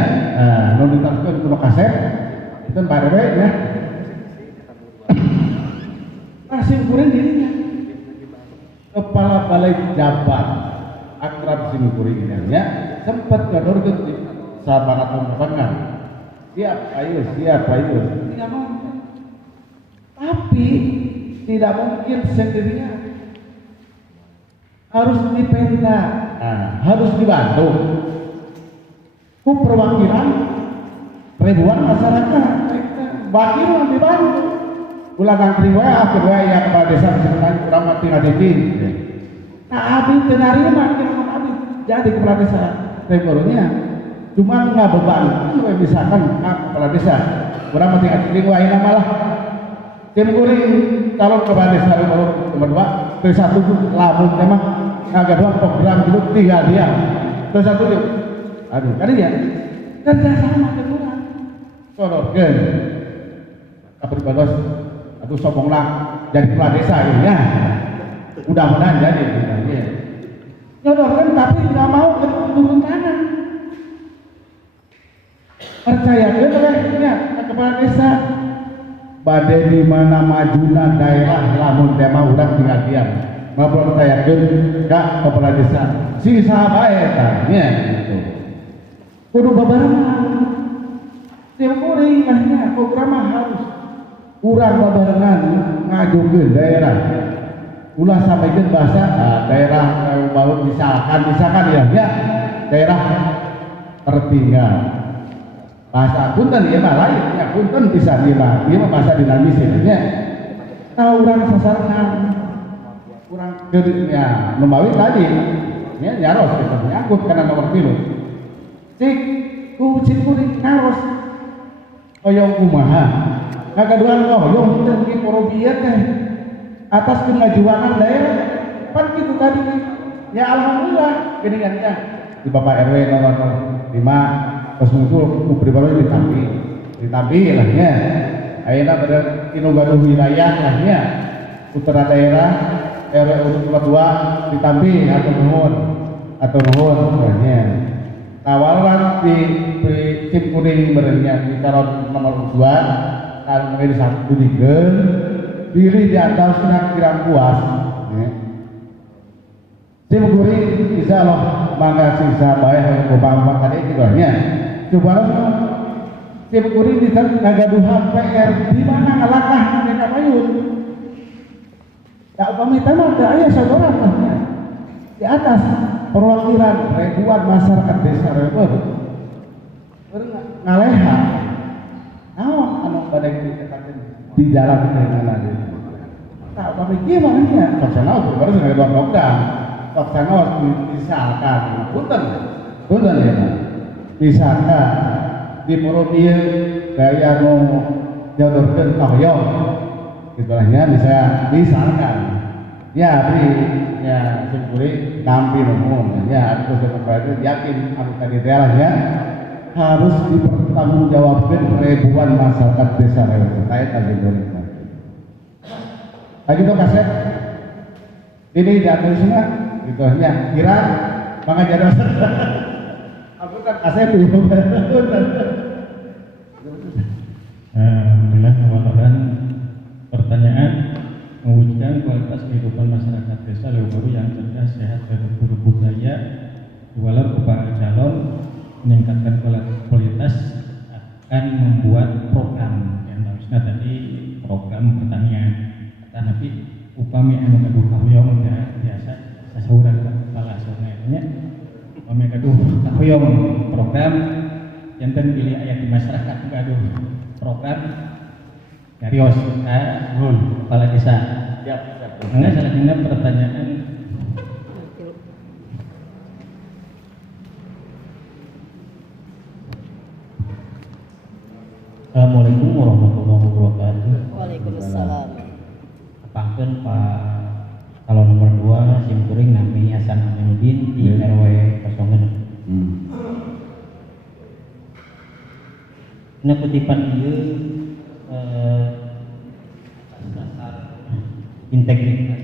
non ditarikkan kuno kaset itu barwe ya kasih kuring dirinya kepala balai Jabar akrab sing kuring ya sempat ngadorkeun sabarat pembangunan siap ayo tidak mungkin tapi tidak mungkin sendirian harus dipenda harus dibantu ku perwakilan ribuan masyarakat wakil dibantu ulangan riwayat kedua yang kepala desa sebenarnya kurang mati ngadiki nah abdi tenarima abdi jadi kepala desa revolunya cuma nggak beban supaya misalkan kepala desa kurang mati ngadiki wah ini malah tim kuring calon kepala desa revolusi nomor 2 ke 1 lamun memang agak doang program dulu 3 dia ke 1 yuk aduh kan ya kerja sama kedua sorotkan apa dibalas aduh sombong lah jadi kepala desa gitu ya. Mudah-mudahan jadi gitu. Ya. Nyodorkan tapi nggak mau turun tangan. Percayakan olehnya kepala desa. Badai di mana majuna daerah lamun tema urang tinggal diam. Ngapun percayakan kak kepala desa. Si sahabat ya gitu. Kudu babarengan. Tiap kuring akhirnya program harus urang babarengan ngaju ke daerah. Ulah sampaikan bahasa daerah baru misalkan ya daerah tertinggal. Bahasa punten ya mah lain ya punten bisa dia mah bahasa dinamis ya. Tahu urang sasaran urang ke ya membawi tadi ya nyaros kita nyangkut karena nomor pilu. Cik kucing kuring ngaros oyong kumaha kagaduhan oyong tengki porobiat teh atas kemajuan daerah kan gitu tadi ya alhamdulillah gini kan ya di Bapak RW nomor 5 pas muncul pribadi ditampi lah ya ayeuna pada tinu gaduh wilayah lah ya putra daerah RW nomor 2 ditampi atau nuhun ya tawaran di tim kuning berenya di calon nomor 2 kalau menjadi satu digen pilih di atas sudah kira puas ya. Tim kuning bisa loh mangga sisa baik kubang tadi juga ya coba tim kuning bisa ngagaduhan PR di mana ngelakah mereka payun tak upami tema ada ayah saudara ya. Di atas perwakilan ribuan masyarakat desa Rebel ngaleha naon anu badai dikatakan di jalan dengan tak apa gimana ya soksana baru sudah dua program soksana misalkan punten ya misalkan di Purwodia gaya nu jadurkeun kahoyong gitu lah ya bisa misalkan ya di ya syukuri tampil umum ya terus itu yakin aku tadi ya harus dipertanggungjawabkan ribuan masyarakat desa Rewe saya tadi berikan lagi tuh kaset ini diatur semua gitu ya kira maka jadi aku kan kaset itu Alhamdulillah kawan-kawan pertanyaan mewujudkan kualitas kehidupan masyarakat desa Lewu yang cerdas, sehat, dan berbudaya walau kepada calon meningkatkan kualitas akan membuat program yang harusnya tadi program pertanian tapi upami anu kaduh kahoyong biasa sasahuran kepala sonanya upami kaduh kahoyong program yang pilih ayat di masyarakat kaduh program nyarios kepala desa siap enggak selanjutnya pertanyaan Assalamualaikum warahmatullahi wabarakatuh. Waalaikumsalam. Apakah Pak kalau nomor 2 simkuring nami Hasan Aminuddin di RW 06. Ini kutipan ieu integritas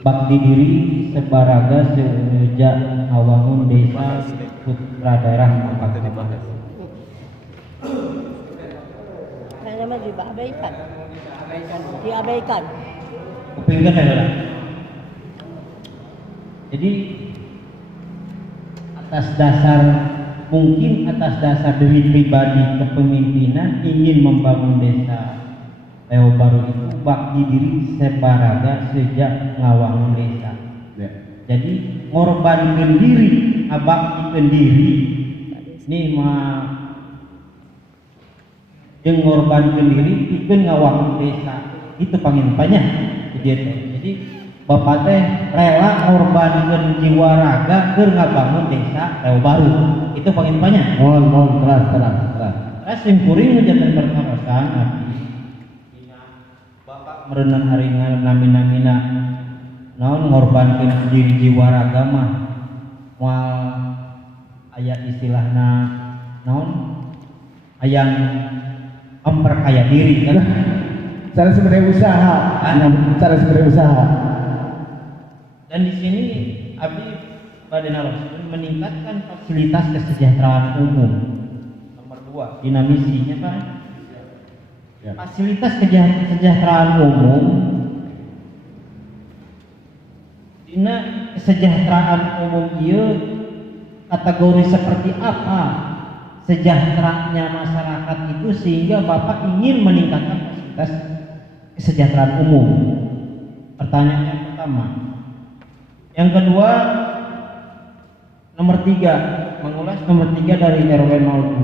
bakti diri sebaraga sejak awangun desa putra daerah Mangkat Karena diabaikan. Kepingin adalah jadi atas dasar diri pribadi kepemimpinan ingin membangun desa Lewu Baru itu bakti diri sebaraga sejak ngawangun desa ya. jadi ngorbankan diri abaktikan diri ini mah yang ngorbankan diri ikut ngawangun desa itu panginpannya jadi bapak teh rela ngorbankan jiwa raga keur ngabangun desa Lewu Baru itu panginpannya mohon keras simkuring jantan berkarosan abdi bapak merenang haringan namina naon ngorbankan diri jiwa raga mah moal aya istilahna naon ayang memperkaya diri kan cara sebenarnya usaha, cara sebenarnya usaha. Dan di sini Abi pada narasumber meningkatkan fasilitas kesejahteraan umum. Nomor 2, dinamisinya Pak. Ya. Fasilitas kesejahteraan umum. Dina kesejahteraan umum ieu kategori seperti apa sejahteranya masyarakat itu sehingga Bapak ingin meningkatkan fasilitas kesejahteraan umum. Pertanyaan yang pertama. Yang kedua, nomor 3, mengulas nomor 3 dari RW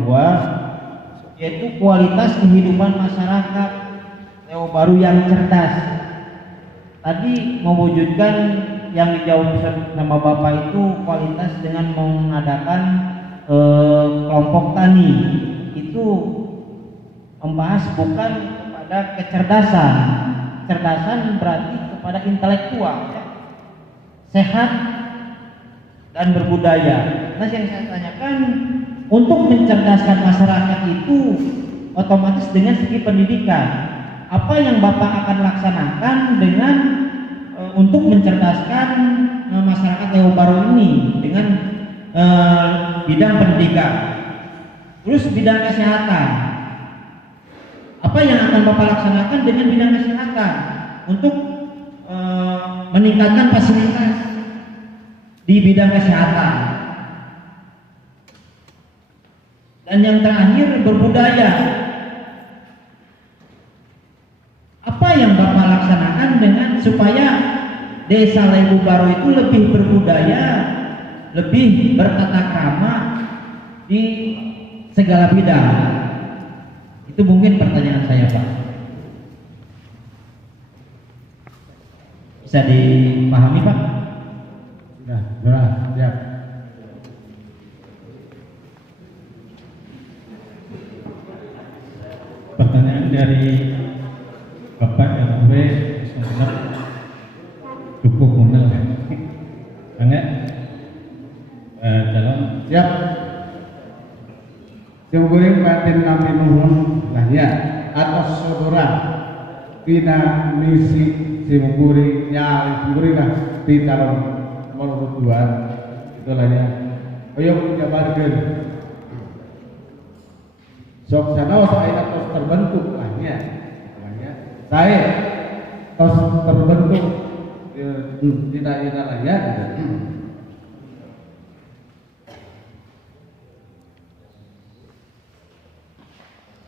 02, yaitu kualitas kehidupan masyarakat Leo Baru yang cerdas. Tadi mewujudkan yang dijawab sama Bapak itu kualitas dengan mengadakan kelompok tani. Itu membahas bukan kepada kecerdasan. Kecerdasan berarti kepada intelektual, ya. Sehat dan berbudaya. Nah, yang saya tanyakan, untuk mencerdaskan masyarakat itu otomatis dengan segi pendidikan. Apa yang Bapak akan laksanakan dengan untuk mencerdaskan masyarakat Leo Baru ini dengan bidang pendidikan? Terus bidang kesehatan. Apa yang akan Bapak laksanakan dengan bidang kesehatan untuk meningkatkan fasilitas di bidang kesehatan? Dan yang terakhir, berbudaya. Apa yang Bapak laksanakan dengan supaya Desa Leo Baru itu lebih berbudaya, lebih bertata krama di segala bidang? Itu mungkin pertanyaan saya, Pak. Bisa dipahami, Pak? Sudah, siap. Pertanyaan dari Bapak RW sebenarnya cukup munel ya. Karena dalam Siap. Yang goreng batin kami nuhun lahnya atas saudara Pina misi Simuguri nyali Simuguri lah di calon nomor 2 itu lahnya. Ayo jabarkan. Sok sana saya terus terbentuk lahnya. Saya terus terbentuk tidak lahnya.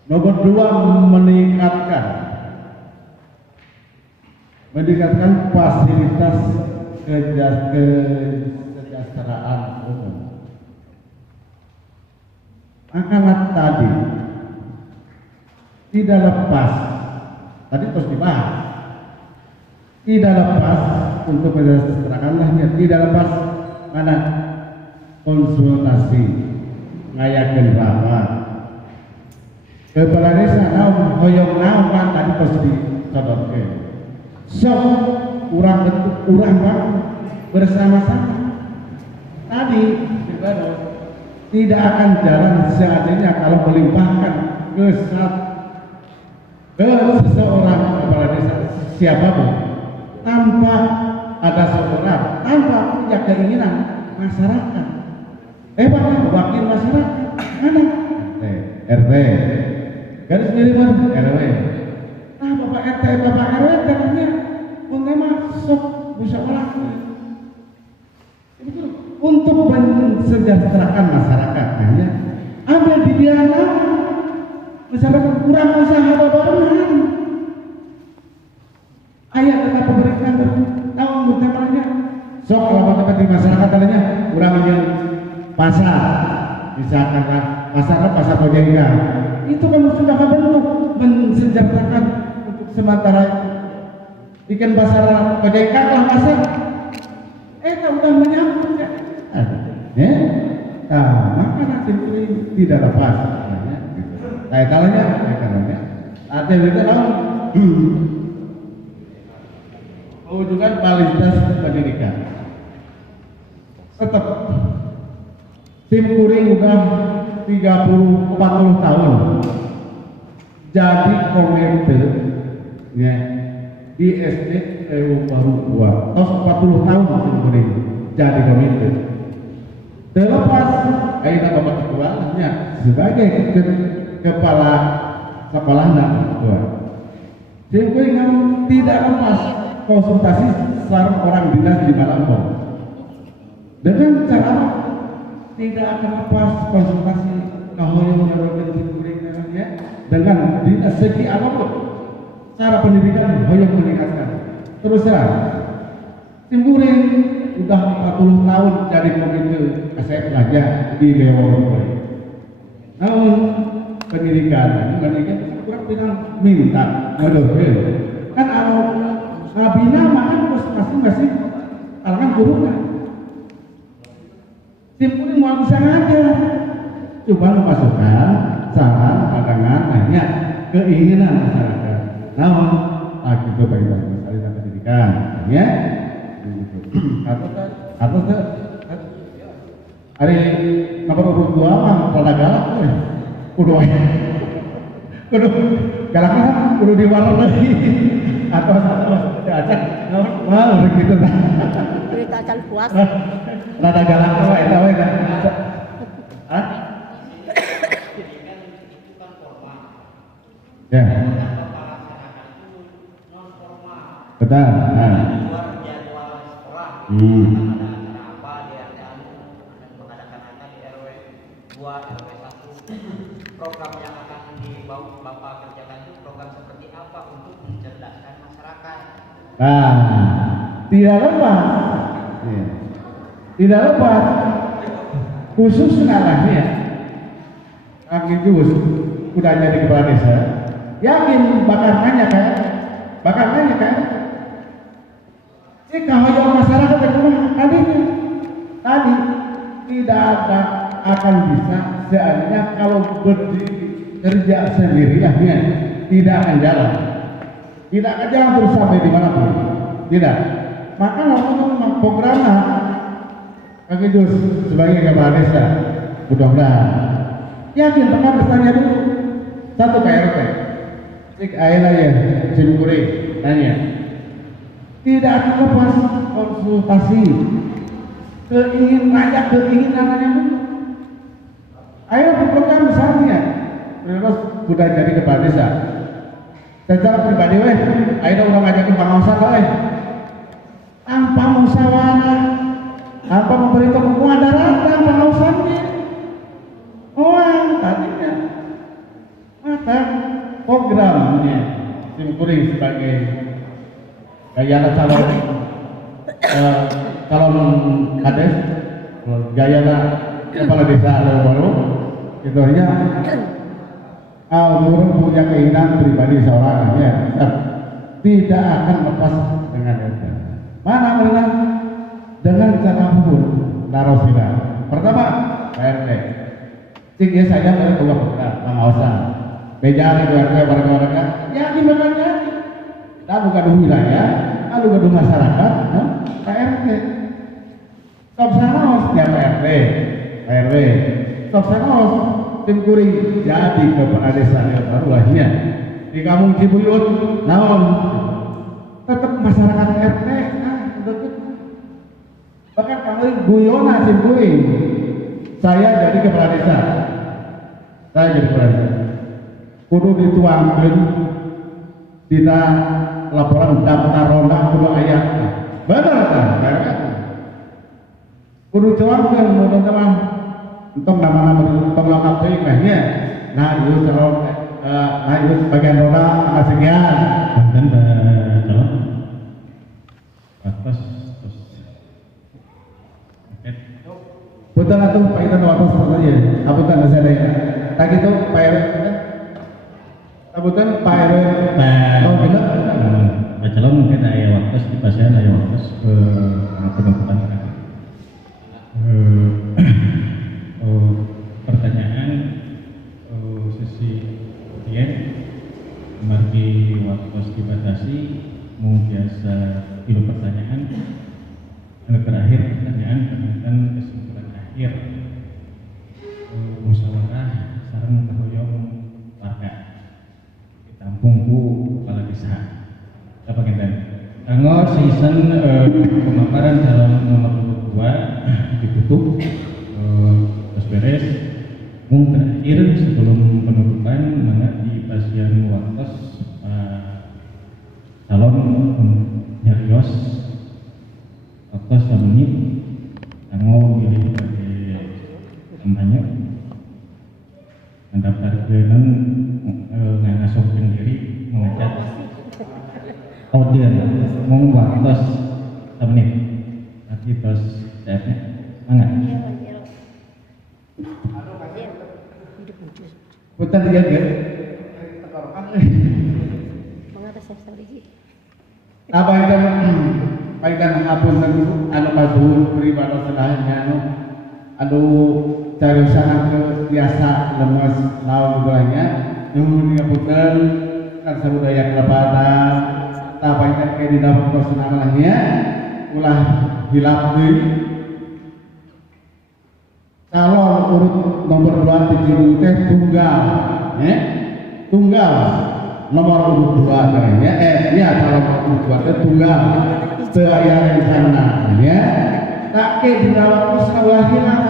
Nomor 2, meningkatkan fasilitas kesejahteraan umum. Angkat tadi tidak lepas, tadi terus dibahas, tidak lepas untuk kesejahteraan tidak lepas mana konsultasi ngayakeun rapat. Kepala desa naon hoyong naon kan tadi terus disodorkeun. Sok urang bentuk urang bang bersama-sama. Tadi tidak akan jalan seadanya kalau melimpahkan ke seseorang kepala desa siapapun tanpa ada seorang tanpa punya keinginan masyarakat. Wakil masyarakat mana? RT. Garis miring RW. Nah, Bapak RT, Bapak RW katanya masuk musyawarah untuk mensejahterakan masyarakat. Hanya ambil di biara masyarakat kurang usaha babarengan. Ayat tetap pemberikan tahun bertemanya. Sok kalau Bapak di masyarakat katanya kurang yang pasar, misalkan pasar Pojengga. Itu kan sudah bentuk mensejahterakan untuk sementara bikin pasar Pojengga lah pasar. Udah menyambut ya. Maka nanti tidak lepas. Kayak kalanya, artinya itu mewujudkan kualitas pendidikan. Tetap tim kuring udah 30-40 tahun jadi komite ya di SD baru 2 tos 40 tahun kemudian jadi komite terlepas ayeuna bapak ketua nya sebagai kepala sekolah dan ketua sehingga tidak lepas konsultasi sareng orang dinas di Malambong dengan cara tidak akan lepas konsultasi kahoyong menyarankan simkuring ya dengan dinas segi apapun cara pendidikan hoyong meningkatkan terus terang simkuring udah 40 tahun jadi komite saya belajar di Dewa. Namun pendidikan kurang bilang minta aduh kan kalau ngabina makan masing-masing kalangan guru kan simpuling mau bisa ngajar coba memasukkan saran pandangan hanya keinginan masyarakat namun lagi kebaikan masalah pendidikan ya atau hari nomor urut 2 mah rada galak kudu galaknya kudu diwarar lagi atau acak mau begitu cerita acan puas rada galak apa eta we hah ya betul program yang akan dibawa Bapak kerjakan itu program seperti apa untuk mencerdaskan masyarakat? Nah, tidak lepas, ya. Tidak lepas, khusus sekarangnya, Kang Jus udah jadi kepala desa, yakin bakal nanya kan? Jika hoyong masyarakat tadi tidak akan bisa seandainya kalau berdiri kerja sendiriannya tidak akan jalan terus sampai dimanapun tidak maka langsung programnya Kang Idus sebagai kepala desa mudah-mudahan yakin teman bertanya dulu satu KRT cik ayeuna ya simkuring tanya tidak akan lepas konsultasi keinginannya dulu ayo program misalnya terus sudah jadi kepala desa secara pribadi ayo udah ngajakin pengawasan tanpa musyawarah apa memberitahu muadaratan pengawasannya tadinya mata programnya simkuring sebagai gaya calon kades gaya kepala desa baru itu aja orang punya keinginan pribadi seorang ya tidak akan lepas dengan itu mana dengan cara pun taruh sila pertama RT sehingga saya berbuat pengawasan bejar itu RT warga-warga ya gimana kita bukan wilayah lalu bukan masyarakat RT top sanos ya RT RW top sanos simkuring jadi kepala desa yang baru lahirnya di kampung Cibuyut naon tetap masyarakat RT bahkan kami guyona simkuring saya jadi kepala desa kudu dituangkan dina laporan daftar ronda kudu ayat benar kan kudu tuangkan teman-teman untuk nama-nama untuk lengkap sehingga nah itu sebagian ronda sekian dan calon atas terus betul atuh Pak Itan waktu seperti ini apunten saya ya tak itu Pak RW apunten Pak RW oh benar calon mungkin ada waktu di pasien ada waktu ke penumpukan pertanyaan sesi dia margi waktu dibatasi mau biasa ilu pertanyaan yang terakhir pertanyaan kemudian kesimpulan akhir musyawarah sareng kahoyong warga ditampung ku kepala desa Anggo season pemaparan calon nomor 2 ditutup terus beres. Mung terakhir sebelum penutupan mana di pasien waktos calon nyarios waktos menit anggo milih sebagai kampanye mendaftarkan ngasongkeun diri mengajak audiens mung waktos menit nanti terus stepnya mangga. Punten dia ge. Mengatas strategi. Apa itu? Paikan apunten anu mazuhur pribadi sedahnya anu cariosana ke biasa lemes naon gulanya nuhun ngapunten kan sabudaya kelebatan tapaikan ke di dalam personalnya ulah hilap deui calon urut nomor 2 di Cileunyi teh tunggal tunggal nomor urut 2 katanya ya calon urut 2 teh tunggal teu aya rencana ya tak ke di dalam usaha hilap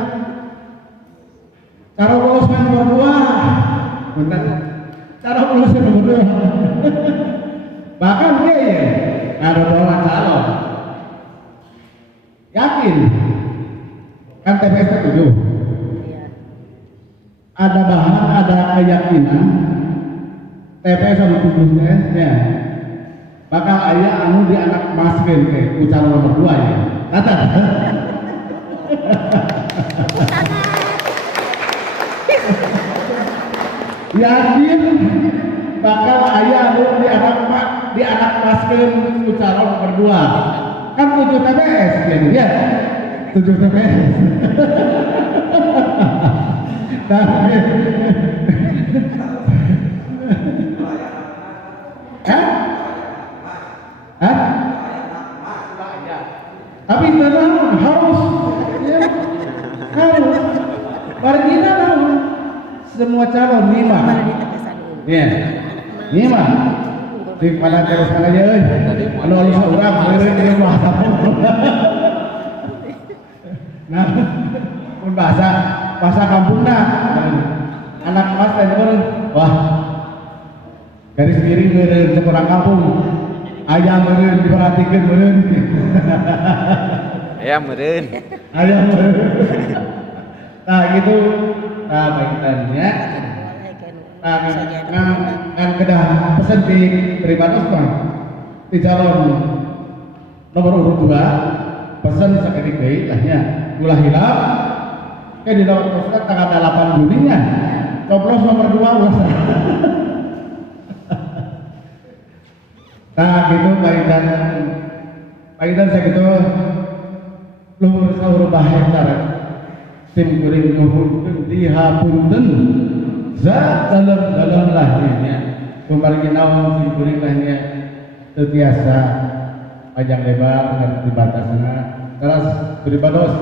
cara lulus nomor 2 bentar cara lulus nomor 2 bahkan dia ya ada bola calon yakin kan TPS 7 ada bahan ada keyakinan TPS 7 ya bakal ayah anu di anak maskin ke ucapan nomor 2 ya kata yakin bakal ayah anu di anak maskin ucapan nomor 2 kan 7 TPS ya 7 TPS tapi memang harus ya, harus margina semua calon lima ya lima di pada terus aja anu alus urang meureun ieu mah nah pun bahasa kampungna anak mas teh wah garis miring meureun seorang kampung ayam meureun diperhatikeun meureun ayam meureun nah gitu nah baik tadinya nah kan kedah pesen di privados mah di calon nomor urut 2 pesen sakit deui lahnya ulah hilap di nomor tersebut tanggal 8 Juni nya coblos nomor 2 ulah nah gitu paidan segitu luhur saur bahe cara tim kuring nuhun dihapunten za dalam lahirnya kembali naon tim kuring lahirnya teu tiasa panjang lebar dan dibatasna teras beribados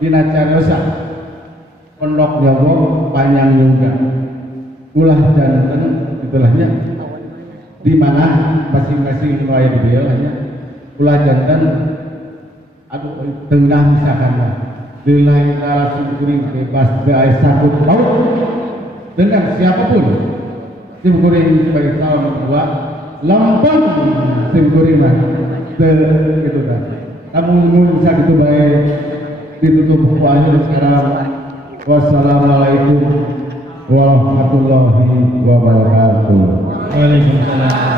dina cariosa pondok Jawa panjang juga ulah janten itulahnya di mana masing-masing raya di dia lahnya ulah janten aduh tengah misalkan di lain arah simkuring bebas beai sanggup laut dengan siapapun simkuring sebagai calon kedua lempeng simkuring mah gitu kan kamu bisa gitu baik ditutup wajah sekarang wassalamualaikum warahmatullahi wabarakatuh. Waalaikumsalam.